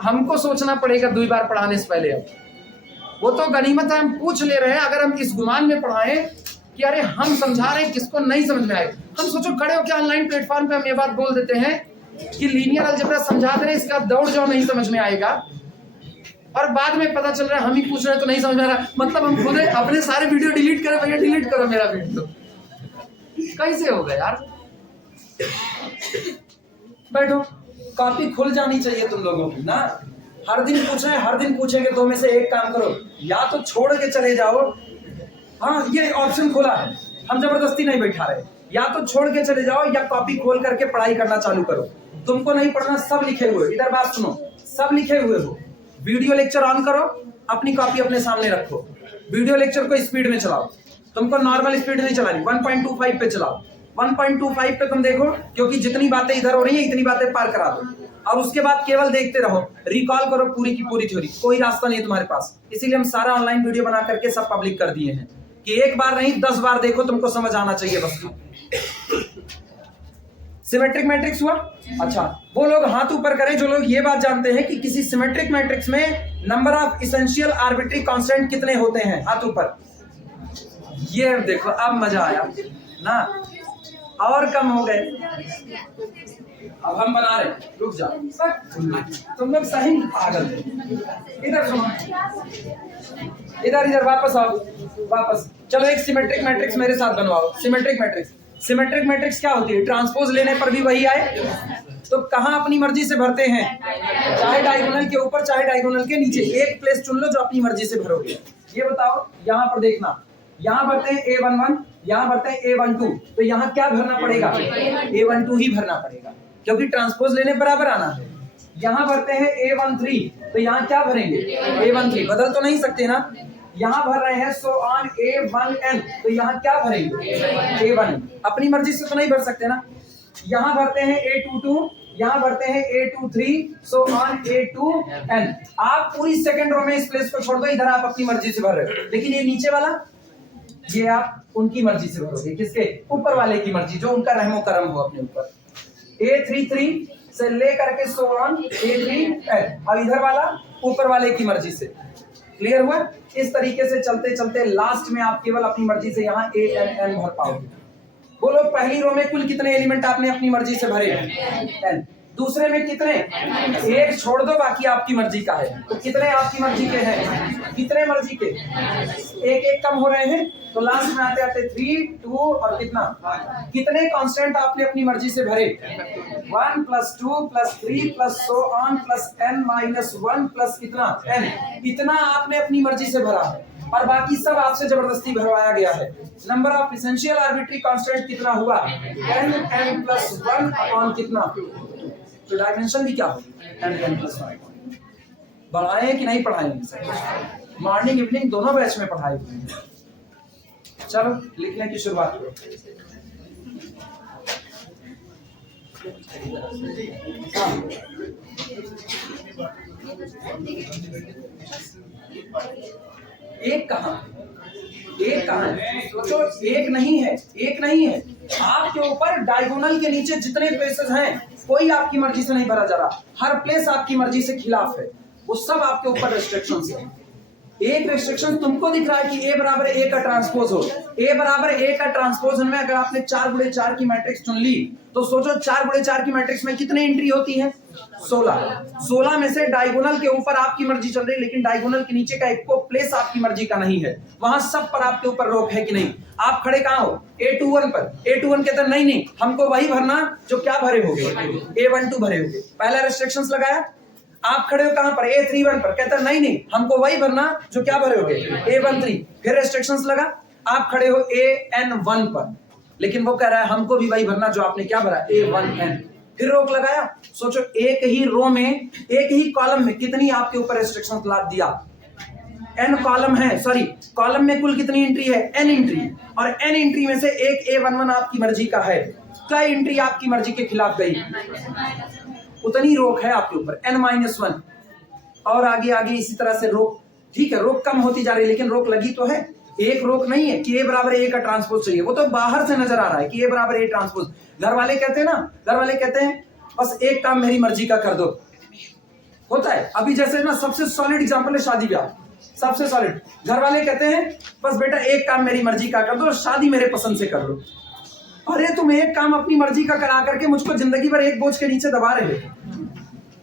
हमको सोचना पड़ेगा 2 बार पढ़ाने से पहले। अब वो तो गनीमत है, हम पूछ ले रहे हैं। अगर हम इस गुमान में पढ़ाएं कि अरे हम समझा रहे हैं, किसको नहीं समझ में आए, हम सोचो खड़े हो क्या ऑनलाइन प्लेटफॉर्म पे हम ये बात बोल देते हैं कि लीनियर अलजेब्रा समझा दे रहे हैं, इसका दौड़ जाओ नहीं समझ में आएगा, और बाद में पता चल रहा है हम ही पूछ रहे हैं तो नहीं समझ में आ रहा। मतलब हम खुद अपने सारे वीडियो डिलीट करें, भैया डिलीट करो मेरा वीडियो। कैसे होगा यार? बैठो, कॉपी खुल जानी चाहिए तुम लोगों की ना। हर दिन पूछ रहे हैं, हर दिन पूछेंगे, 2 में से एक काम करो, या तो छोड़ के चले जाओ। हाँ, ये ऑप्शन खुला है, हम जबरदस्ती नहीं बैठा रहे। या तो छोड़ के चले जाओ या कॉपी खोल करके पढ़ाई करना चालू करो। तुमको नहीं पढ़ना, सब लिखे हुए, इधर बात सुनो, सब लिखे हुए हो। वीडियो लेक्चर ऑन करो, अपनी कॉपी अपने सामने रखो, वीडियो लेक्चर को स्पीड में चलाओ। तुमको नॉर्मल स्पीड नहीं चलानी, 1.25 पे चलाओ। 1.25 पे तुम देखो, क्योंकि जितनी बातें इधर हो रही है इतनी बातें पार करा दो, और उसके बाद केवल देखते रहो, रिकॉल करो पूरी की पूरी थ्योरी। कोई रास्ता नहीं है तुम्हारे पास, इसीलिए हम सारा ऑनलाइन वीडियो बना करके सब पब्लिक कर दिए हैं कि एक बार नहीं 10 बार देखो, तुमको समझ आना चाहिए बस। सिमेट्रिक मैट्रिक्स हुआ। अच्छा, वो लोग हाथ ऊपर करें जो लोग ये बात जानते हैं कि किसी सिमेट्रिक मैट्रिक्स में number of essential arbitrary constant कितने होते हैं, हाथ ऊपर। ये देखो, अब मजा आया ना, और कम हो गए। अब हम बना रहे, रुक जाओ तुम लोग, सही पागल थे। इधर सुनो, इधर वापस आओ, वापस चलो। एक सिमेट्रिक मैट्रिक्स मेरे साथ बनवाओ। सिमेट्रिक मैट्रिक्स क्या होती है? ट्रांसपोज लेने पर भी वही आए तो कहाँ अपनी मर्जी से भरते हैं, चाहे डायगोनल के ऊपर चाहे डायगोनल के नीचे, एक प्लेस चुन लो जो अपनी मर्जी से भरोगे। ये बताओ, यहाँ पर देखना, यहाँ भरते हैं A11, यहाँ भरते हैं A12, तो यहाँ क्या भरना पड़ेगा? A12 ही भरना पड़ेगा, क्योंकि ट्रांसपोज लेने बराबर आना है। यहाँ भरते हैं A13, तो यहाँ क्या भरेंगे? A13, बदल तो नहीं सकते ना। यहाँ भर रहे हैं सो ऑन A1N, तो यहाँ क्या भरेंगे? A1, अपनी मर्जी से तो नहीं भर सकते ना। यहाँ भरते हैं A22, यहाँ भरते हैं A23, सो ऑन A2N। आप पूरी सेकंड रो में इस प्लेस को छोड़ दो, इधर आप अपनी मर्जी से भर रहे हो, लेकिन ये नीचे वाला, ये आप उनकी मर्जी से भरोगे। किसके? ऊपर वाले की मर्जी, जो उनका रहमो करम हो अपने ऊपर। A33 से लेकर के सो ऑन A3N, और इधर वाला ऊपर वाले की मर्जी से। क्लियर हुआ? इस तरीके से चलते चलते लास्ट में आप केवल अपनी मर्जी से यहाँ ANN भर पाओगे। बोलो, पहली रो में कुल कितने एलिमेंट आपने अपनी मर्जी से भरे? N। दूसरे में कितने? एक छोड़ दो, बाकी आपकी मर्जी का है। तो कितने आपकी मर्जी के हैं? कितने मर्जी के? एक एक कम हो रहे हैं, तो लास्ट में आते आते 3, 2 और कितना? कितने कांस्टेंट आपने अपनी मर्जी से भरे? 1 + 2 + 3 + so on + n - 1 + कितना? n। इतना आपने अपनी मर्जी से भरा है, और बाकी सब आपसे जबरदस्ती भरवाया गया है। Number of essential arbitrary constant कितना हुआ? n + 1 अपॉन कितना? तो डायमेंशन भी क्या होगी? n + 1। बढ़ाए कि नहीं पढ़ाए? मॉर्निंग इवनिंग दोनों बैच में पढ़ाए हुए हैं। चलो लिखने की शुरुआत करो। एक कहाँ? एक कहाँ है? सोचो, एक नहीं है, एक नहीं है। आपके ऊपर डायगोनल के नीचे जितने प्लेसेस हैं, कोई आपकी मर्जी से नहीं भरा जा रहा। हर प्लेस आपकी मर्जी से खिलाफ है, वो सब आपके ऊपर रेस्ट्रिक्शंस है। एक रेस्ट्रिक्शन तुमको दिख रहा है कि A = A का ट्रांसपोज हो। A = A का ट्रांसपोज में अगर आपने 4x4 की मैट्रिक्स चुन ली, तो सोचो 4x4 की मैट्रिक्स में कितनी एंट्री होती है? 16। 16 में से डायगोनल के ऊपर आपकी मर्जी चल रही है, लेकिन डायगोनल के नीचे का एक को प्लेस आपकी मर्जी का नहीं है। वहां सब पर आपके ऊपर रोक है कि नहीं? आप खड़े कहाँ हो? A21 पर। A21 कहता है नहीं, हमको वही भरना जो क्या भरे होगे? A12 भरे होगे। पहला रेस्ट्रिक्शंस लगाया। आप खड़े हो कहां पर? A31 पर। कहता नहीं, हमको वही भरना जो क्या भरे होगे? A13। फिर रेस्ट्रिक्शंस लगा। आप खड़े हो AN1 पर, लेकिन वो कह रहा है हमको भी वही भरना जो आपने क्या भरा? A1N। फिर रोक लगाया। सोचो, एक ही रो में, एक ही कॉलम में कितनी आपके ऊपर रेस्ट्रिक्शंस लाद दिया? N कॉलम है, सॉरी, कॉलम में कुल कितनी एंट्री है? N एंट्री, और N एंट्री में से एक A11 आपकी मर्जी का है। क्या एंट्री आपकी मर्जी के खिलाफ गई? उतनी रोक है आपके ऊपर, n-1। और आगे आगे इसी तरह से रोक, ठीक है, रोक कम होती जा रही है, लेकिन रोक लगी तो है। एक रोक नहीं है कि A = A का ट्रांसपोज चाहिए, वो तो बाहर से नजर आ रहा है कि A = A ट्रांसपोज। घर वाले कहते हैं ना, घर वाले कहते हैं बस एक काम मेरी मर्जी का कर दो। होता है अभी, जैसे ना सबसे सॉलिड एग्जांपल है शादी ब्याह, सबसे सॉलिड। घर वाले कहते हैं बस बेटा एक काम मेरी मर्जी का कर दो, शादी मेरे पसंद से कर लो। अरे तुम एक काम अपनी मर्जी का करा करके मुझको जिंदगी भर एक बोझ के नीचे दबा रहे हो।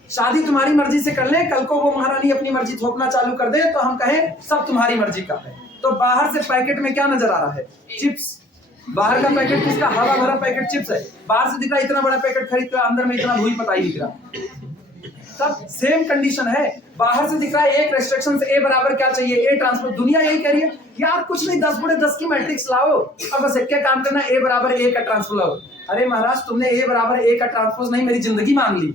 शादी तुम्हारी मर्जी से कर ले, कल को वो महारानी अपनी मर्जी थोपना चालू कर दे, तो हम कहें सब तुम्हारी मर्जी का है। तो बाहर से पैकेट में क्या नजर आ रहा है? चिप्स। बाहर का पैकेट किसका? हवा भरा पैकेट चिप्स है। बाहर से दिख रहा इतना बड़ा पैकेट खरीद कर, अंदर में इतना धूल पता ही दिख रहा। सब सेम कंडीशन है। बाहर से दिख रहा है एक रेस्ट्रिक्शन से A = क्या चाहिए? A transpose. दुनिया यही कह रही है यार कुछ नहीं, 10x10 की मैट्रिक्स लाओ और बस एक काम करना, A = A का ट्रांसपोज लाओ। अरे महाराज, तुमने A = A का ट्रांसपोज नहीं, मेरी जिंदगी मांग ली।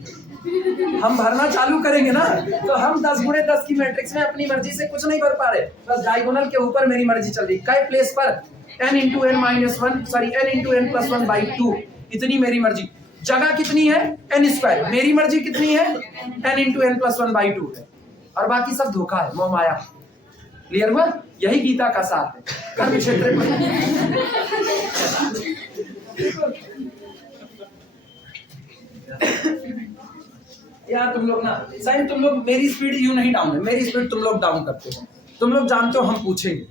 हम भरना चालू करेंगे ना, तो हम 10x10 की मैट्रिक्स में अपनी मर्जी से कुछ नहीं भर पा रहे, बस डायगोनल के ऊपर मेरी मर्जी चल रही। कई प्लेस पर n × n-1, sorry n × n+1/2, इतनी मेरी मर्जी। जगह कितनी है? n²। मेरी मर्जी कितनी है? n × n+1/2 है, और बाकी सब धोखा है, मोह माया। क्लियर हुआ? यही गीता का सार है। कर्म क्षेत्र यार तुम लोग ना, साइन तुम लोग, मेरी स्पीड यूं नहीं डाउन है, मेरी स्पीड तुम लोग डाउन करते हो। तुम लोग जानते हो हम पूछेंगे,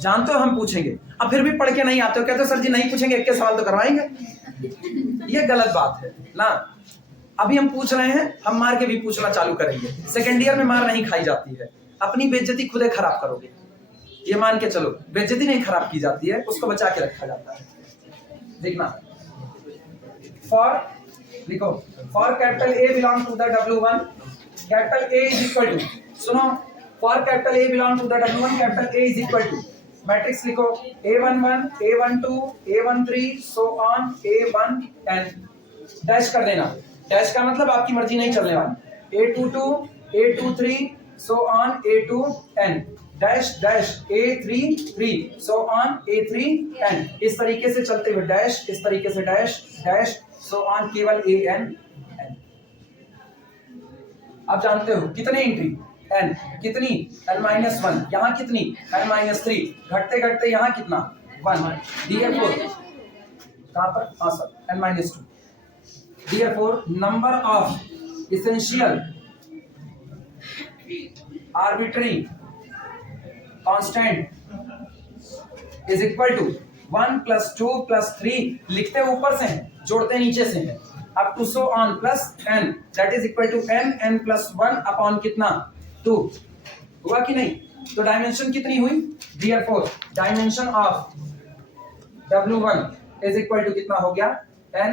जानते हो हम पूछेंगे, अब फिर भी पढ़ के नहीं आते हो, कहते हो सर जी नहीं पूछेंगे, एक के सवाल तो करवाएंगे। ये गलत बात है ना। अभी हम पूछ रहे हैं, हम मार के भी पूछना चालू करेंगे। सेकेंड ईयर में मार नहीं खाई जाती है, अपनी बेइज्जती खुद खराब करोगे, ये मान के चलो। बेइज्जती नहीं खराब की जाती है, उसको बचा के रखा जाता है। देखना, फॉर लिखो, for capital A belong to the W1, capital A is equal to, सुनो, for capital A belong to the W1 capital A is equal to matrix लिखो A11 A12 A13 so on A1n dash कर देना। Dash का मतलब आपकी मर्जी नहीं चलने वाली। A22 A23 so on A2n dash dash A33 so on A3n इस तरीके से चलते हुए डैश, इस तरीके से डैश डैश सो ऑन केवल AN। आप जानते हो कितने एंट्री n कितनी n-1 यहाँ कितनी n-3 घटते घटते यहाँ कितना 1 therefore कहाँ पर हाँ sir n-2 therefore number of essential arbitrary constant is equal to 1 plus 2 plus 3 लिखते ऊपर से हैं जोड़ते नीचे से हैं up to so on plus n that is equal to n plus 1 upon कितना 2 हुआ कि नहीं। तो डायमेंशन कितनी हुई therefore dimension of W1 is equal to कितना हो गया n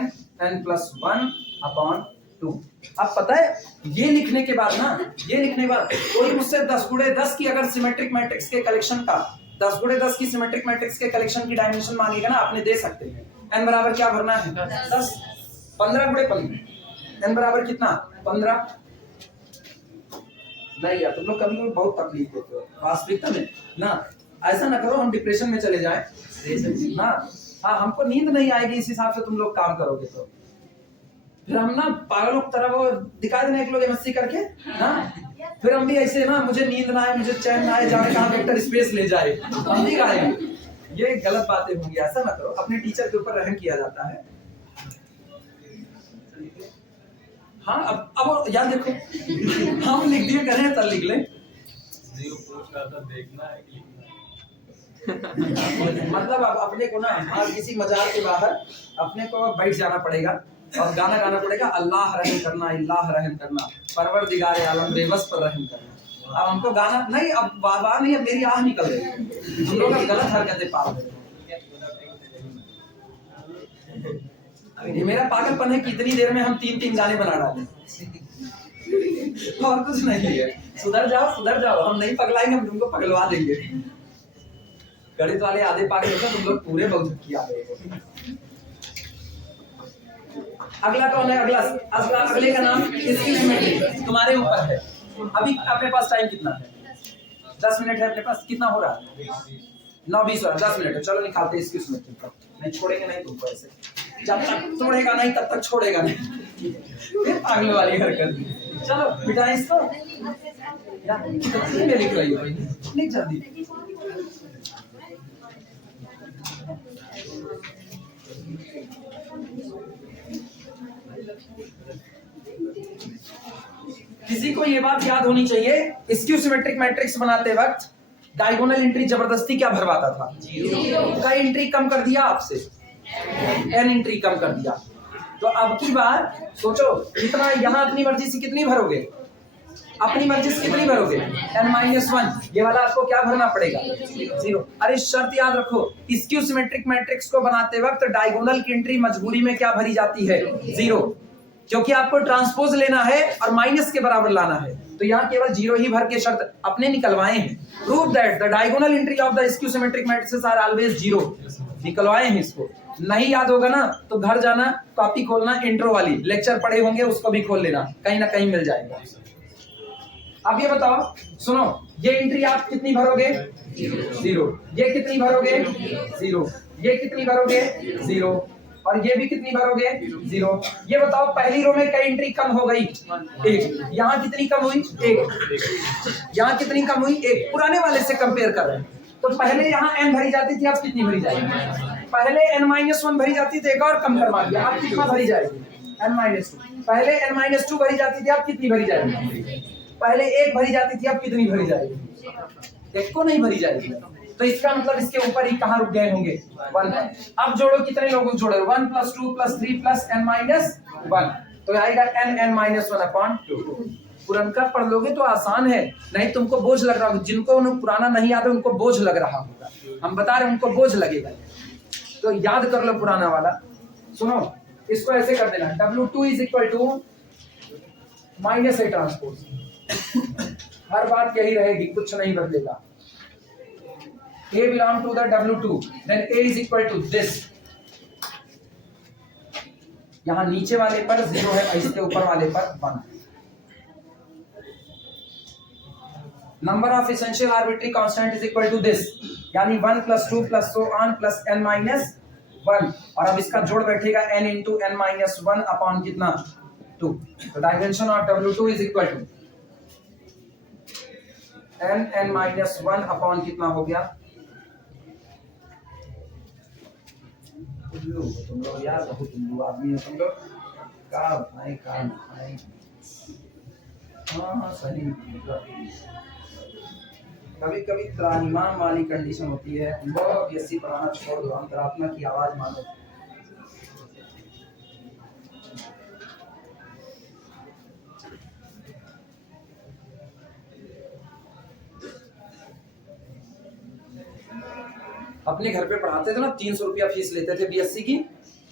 plus 1 upon 2। अब पता है ये लिखने के बाद ना, ये लिखने के बाद कोई मुझसे 10 गुणे 10 की अगर सिमेट्रिक मैट्रिक्स के कलेक्शन का 10 गुणे 10 की सिमेट्रिक मैट्रिक्स के कलेक्शन की डायमेंशन मांगेगा ना, आपने दे सकते हैं n बराबर क्या भरना है 10 15 गुणे 15 n बराबर कितना 15। नहीं यार तुम लोग कभी कभी बहुत तकलीफ देते हो वास्तविकता में ना, ऐसा ना करो हम डिप्रेशन में चले जाएं ना। हाँ हमको नींद नहीं आएगी इस हिसाब से तुम लोग काम करोगे तो फिर हम ना पागलों की तरह वो दिखा देना एक लोग एमएससी करके ना, फिर हम भी ऐसे ना मुझे नींद ना आए मुझे चैन ना आए जाने कहाँ वेक्टर स्पेस ले जाए हम भी गाएंगे। ये गलत बातें होंगी, ऐसा ना करो। अपने टीचर के ऊपर रहम किया जाता है। हाँ अब याद देखो हम लिख दिए करें तब लिख लें मतलब अब अपने को ना आज किसी मजाक के बाहर अपने को बैठ जाना पड़ेगा और गाना गाना पड़ेगा अल्लाह रहम करना इल्लाह रहम करना परवरदिगार आलम बेबस पर रहम करना। अब हमको गाना नहीं, अब बार नहीं, अब मेरी आह निकल रही हम लोग गलत हरकतें पाल रहे। ये मेरा पागलपन है कि इतनी देर में हम 3-3 गाने बना डाले और कुछ नहीं है। सुधर जाओ हम नहीं पगलाएंगे, हम तुमको पगलवा देंगे। गणित वाले आधे पागल होते तुम लोग पूरे बहुत किया। अगला कौन है? अगले का नाम स्किल तुम्हारे ऊपर है। अभी अपने पास टाइम कितना है 10 मिनट है अपने पास। कितना हो रहा है 9:20 हो रहा है 10 मिनट है। चलो निकालते इसकी उसमें नहीं छोड़ेंगे नहीं तुमको ऐसे, जब तक तोड़ेगा नहीं तब तक छोड़ेगा नहीं। फिर पागल वाली हरकत। चलो बिठाए इसको में लिख रही हो लिख जल्दी। किसी को ये बात याद होनी चाहिए स्क्यू सिमेट्रिक मैट्रिक्स बनाते वक्त डायगोनल एंट्री जबरदस्ती क्या भरवाता था? कई एंट्री कम कर दिया आपसे, n एंट्री कम कर दिया। तो अब की बार सोचो कितना यहाँ अपनी मर्जी से कितनी भरोगे, अपनी मर्जी से कितनी भरोगे n-1। ये वाला आपको क्या भरना पड़ेगा 0। अरे शर्त याद रखो स्क्यू सिमेट्रिक मैट्रिक्स को बनाते वक्त डायगोनल की एंट्री मजबूरी में क्या भरी जाती है 0, क्योंकि आपको ट्रांसपोज लेना है और माइनस के बराबर लाना है। तो यहाँ केवल 0 ही भर के शर्त अपने निकलवाए हैं। Prove that the diagonal entry of the skew symmetric matrices are always 0 निकलवाए हैं। इसको नहीं याद होगा ना तो घर जाना कॉपी खोलना, इंट्रो वाली लेक्चर पढ़े होंगे उसको भी खोल लेना, कहीं ना कहीं मिल जाएगा। अब ये बताओ सुनो, ये एंट्री आप कितनी भरोगे 0, ये कितनी भरोगे 0, ये कितनी भरोगे 0 और ये भी कितनी भरोगे 0। ये बताओ पहली रो में कई एंट्री कम हो गई 1, यहाँ कितनी कम हुई 1, यहाँ कितनी कम हुई 1। पुराने वाले से कंपेयर कर रहे हैं तो पहले यहाँ n भरी जाती थी, अब कितनी भरी जाएगी? पहले n-1 भरी जाती थी, एक और कम करवा दिया, अब कितना भरी जाएगी n-2। पहले n-2 भरी जाती थी, अब कितनी भरी जाएगी? पहले 1 भरी जाती थी, अब कितनी भरी जाएगी? 1 को नहीं भरी जाएगी। तो इसका मतलब इसके ऊपर ही कहाँ रुक गए होंगे 1 पर। अब जोड़ो कितने लोगों को जोड़ो 1 + 2 + 3 + n-1 तो आएगा n-1/2। पुरनका पढ़ लोगे तो आसान है, नहीं तुमको बोझ लग रहा होगा। जिनको पुराना नहीं याद है उनको बोझ लग रहा होगा, हम बता रहे हैं उनको बोझ लगेगा। तो याद कर लो पुराना वाला। सुनो इसको ऐसे कर देना W2 = -A ट्रांसपोज हर बात यही रहेगी, कुछ नहीं बदलेगा। A belong to the W2, then A is equal to this। यहां नीचे वाले पर 0 है, इसके ऊपर वाले पर 1। Number of essential arbitrary constant is equal to this, यानी 1 + 2 + so on + n - 1। और अब इसका जोड़ बैठेगा n × n - 1 अपॉन कितना 2। तो dimension of W2 is equal to n - 1 upon कितना हो गया, तुम लोग यार बहुत उल्लू आदमी हो तुम लोग, का भाई का भाई। हाँ सही, कभी कभी त्राहिमाम वाली कंडीशन होती है, बहुत ऐसी पढ़ाना छोड़ दो, अंतरात्मा की आवाज मानो। अपने घर पे पढ़ाते थे ना, 300 रुपया फीस लेते थे बीएससी की,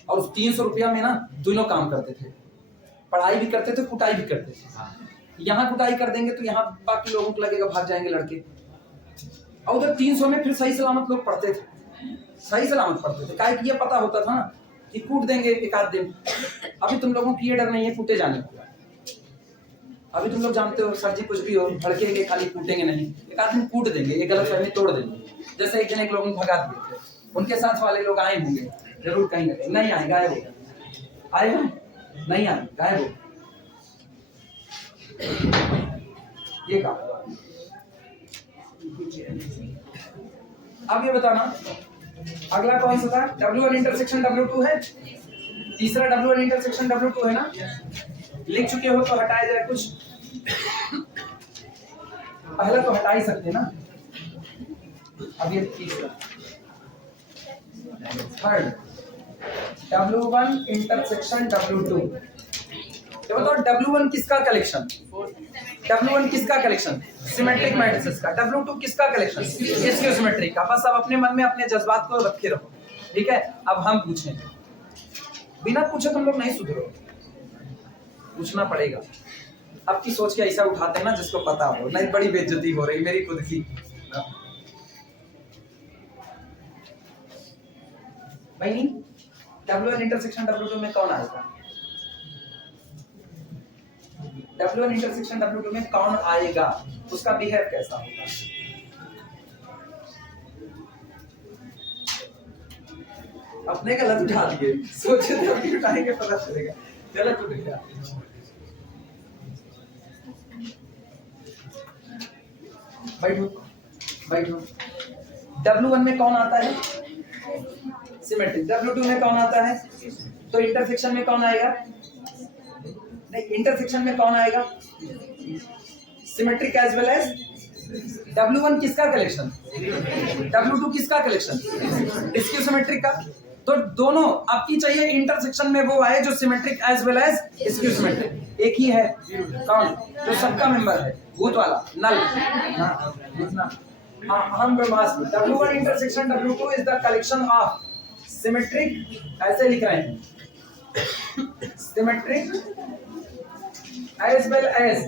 और उस 300 रुपया में ना दोनों काम करते थे, पढ़ाई भी करते थे, कुटाई भी करते थे। यहाँ कुटाई कर देंगे तो यहाँ बाकी लोगों को लगेगा भाग जाएंगे लड़के, और उधर 300 में फिर सही सलामत लोग पढ़ते थे, सही सलामत पढ़ते थे। काहे कि ये पता होता था ना कि कूट देंगे एक आध दिन। अभी तुम लोगों को ये डर नहीं है कूटे जाने का, अभी तुम लोग जानते हो सर जी कुछ भी हो भड़केंगे, खाली कूटेंगे नहीं, एक आध दिन कूट देंगे, एक गलत फहमी तोड़ देंगे। जैसे एक जन एक लोगों को भगा दिए थे, उनके साथ वाले लोग आए होंगे जरूर, कहीं नहीं आए, गायब हो गए, आए हो नहीं आए, गायब हो। ये काम। अब ये बताना अगला कौन सा था, W1 इंटरसेक्शन W2 है, तीसरा W1 इंटरसेक्शन W2 है ना, लिख चुके हो तो हटाया जाए कुछ, पहला तो हटा ही सकते ना। अब ये तीसरा, थर्ड W1 इंटरसेक्शन W2। ये बताओ W1 किसका कलेक्शन, W1 किसका कलेक्शन, सिमेट्रिक मैट्रिसेस का। W2 किसका कलेक्शन, स्क्यू सिमेट्रिक का। बस अब अपने मन में अपने जज्बात को रखे रहो, ठीक है। अब हम पूछें, बिना पूछे तुम लोग नहीं सुधरो, पूछना पड़ेगा। अब की सोच के ऐसा उठाते हैं ना जिसको पता हो, नहीं बड़ी बेइज्जती हो रही मेरी खुद की। भाई नहीं, W1 इंटरसेक्शन W2 में कौन आएगा, W1 इंटरसेक्शन W2 में कौन आएगा, उसका बिहेव कैसा होगा। अपने गलत उठा दिए, सोचे थे अभी उठाएंगे पता चलेगा गलत उठ गया। बैठो बैठो। W1 में कौन आता है, सिमेट्रिक। W2 में कौन आता है, तो इंटरसेक्शन में कौन आएगा, नहीं इंटरसेक्शन में कौन आएगा, symmetric as well as. W1 किसका कलेक्शन, W2 किसका कलेक्शन, स्क्यू सिमेट्रिक का। तो दोनों आपकी चाहिए इंटरसेक्शन में वो आए जो symmetric as well as skew symmetric. एक ही है कौन, जो सबका मेंबर है, भूत वाला नल। हम ब्रह्मास्त्र। W1 intersection W2 is the collection of symmetric, ऐसे लिख रहे हैं, symmetric as well as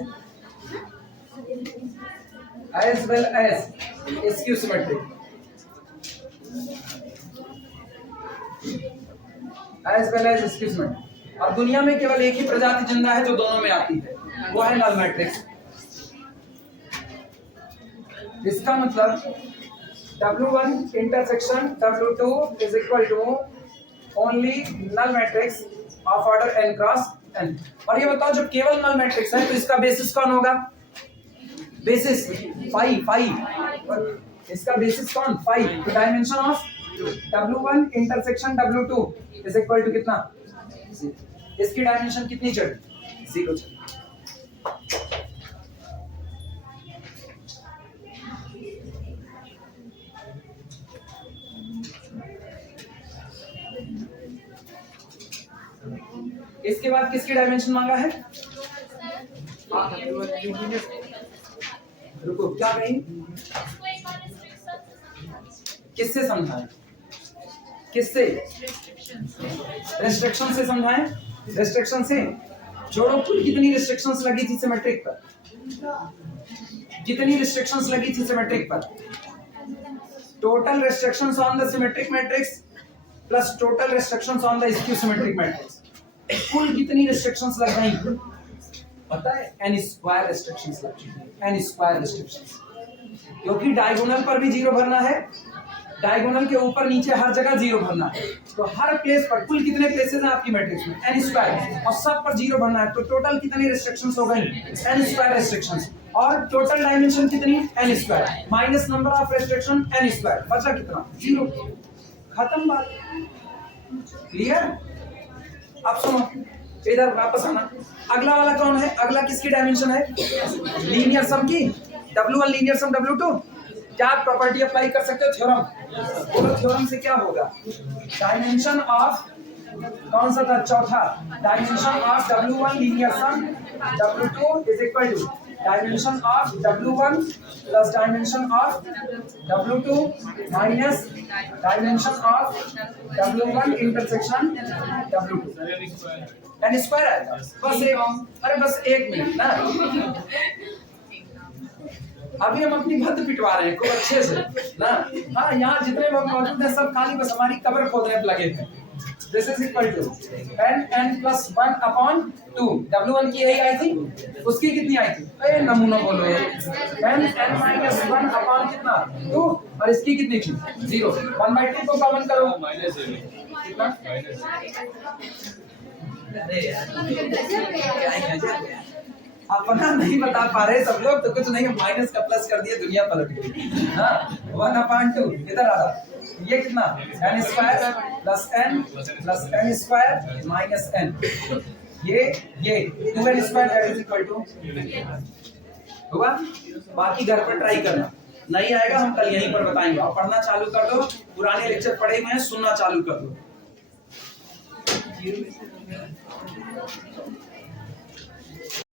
skew symmetric, as well as skew symmetric। और दुनिया में केवल एक ही प्रजाति जिंदा है जो दोनों में आती है, वो है नल मैट्रिक्स। इसका मतलब W1 intersection W2 is equal to only null matrix of order n cross n। और ये बताओ जब केवल नल मैट्रिक्स है तो इसका बेसिस कौन होगा, बेसिस फाइव, इसका बेसिस कौन, 5। तो dimension of W1 intersection W2 is equal to कितना, इसकी डायमेंशन कितनी चढ़ी, 0 चढ़ी। इसके बाद किसकी डायमेंशन मांगा है, रुको क्या कहीं, किससे समझाएं, किससे, रेस्ट्रिक्शन से समझाएं, रेस्ट्रिक्शन से। जोड़ो कुल कितनी रिस्ट्रिक्शंस लगी थी सिमेट्रिक पर, कितनी रिस्ट्रिक्शंस लगी थी सिमेट्रिक पर? Total restrictions on the symmetric matrix plus total restrictions on the skew symmetric matrix, कुल कितनी रिस्ट्रिक्शंस लग गई पता है? n स्क्वायर रिस्ट्रिक्शंस लग चुकी है, n स्क्वायर रिस्ट्रिक्शंस, क्योंकि डायगोनल पर भी जीरो भरना है, डायगोनल के ऊपर नीचे हर जगह जीरो भरना है, तो हर प्लेस पर कुल कितने प्लेसेस हैं आपकी मैट्रिक्स में? n स्क्वायर, और सब पर जीरो भरना है, तो टोटल कितनी रिस्ट्रिक्शंस हो गई? n स्क्वायर रिस्ट्रिक्शंस, और टोटल डायमेंशन कितनी? n square minus number of restriction n square, बचा कितना? जीरो। खत्म बात, क्लियर? अब सुनो, इधर वापस आना, अगला वाला कौन है? अगला किसकी डायमेंशन है? लीनियर सम की, W1 लीनियर सम W2, क्या आप प्रॉपर्टी अप्लाई कर सकते हो? थ्योरम, बोलो थ्योरम से क्या होगा? डायमेंशन ऑफ, कौन सा था? चौथा, dimension of W1 linear sum W2 is equal to dimension of W1 plus dimension of W2 minus dimension of W1 intersection W2, n square आएगा। बस एक, अरे बस एक मिनट ना, अभी हम अपनी भद्द पिटवा रहे हैं खूब अच्छे से ना। हाँ, यहाँ जितने लोग मौजूद हैं सब खाली बस हमारी कबर खोदने पे लगे थे। This is equal to n plus 1 upon 2, W1 की यही आई थी, उसकी कितनी आई थी? अरे नमूना बोलो ये, n माइनस 1 अपॉन कितना? 2, और इसकी कितनी थी? 0। 1/2 को कॉमन करो, कितना? अरे यार अपना नहीं बता पा रहे सब लोग, तो कुछ नहीं, माइनस का प्लस कर दिया, दुनिया पलट गई। हाँ, 1/2 इधर आ, ये कितना? n square plus n square minus n, ये 2n square that is equal to होगा। बाकी घर पर ट्राई करना, नहीं आएगा हम कल यहीं पर बताएंगे। और पढ़ना चालू कर दो, पुराने लेक्चर पढ़े हुए हैं, सुनना चालू कर दो।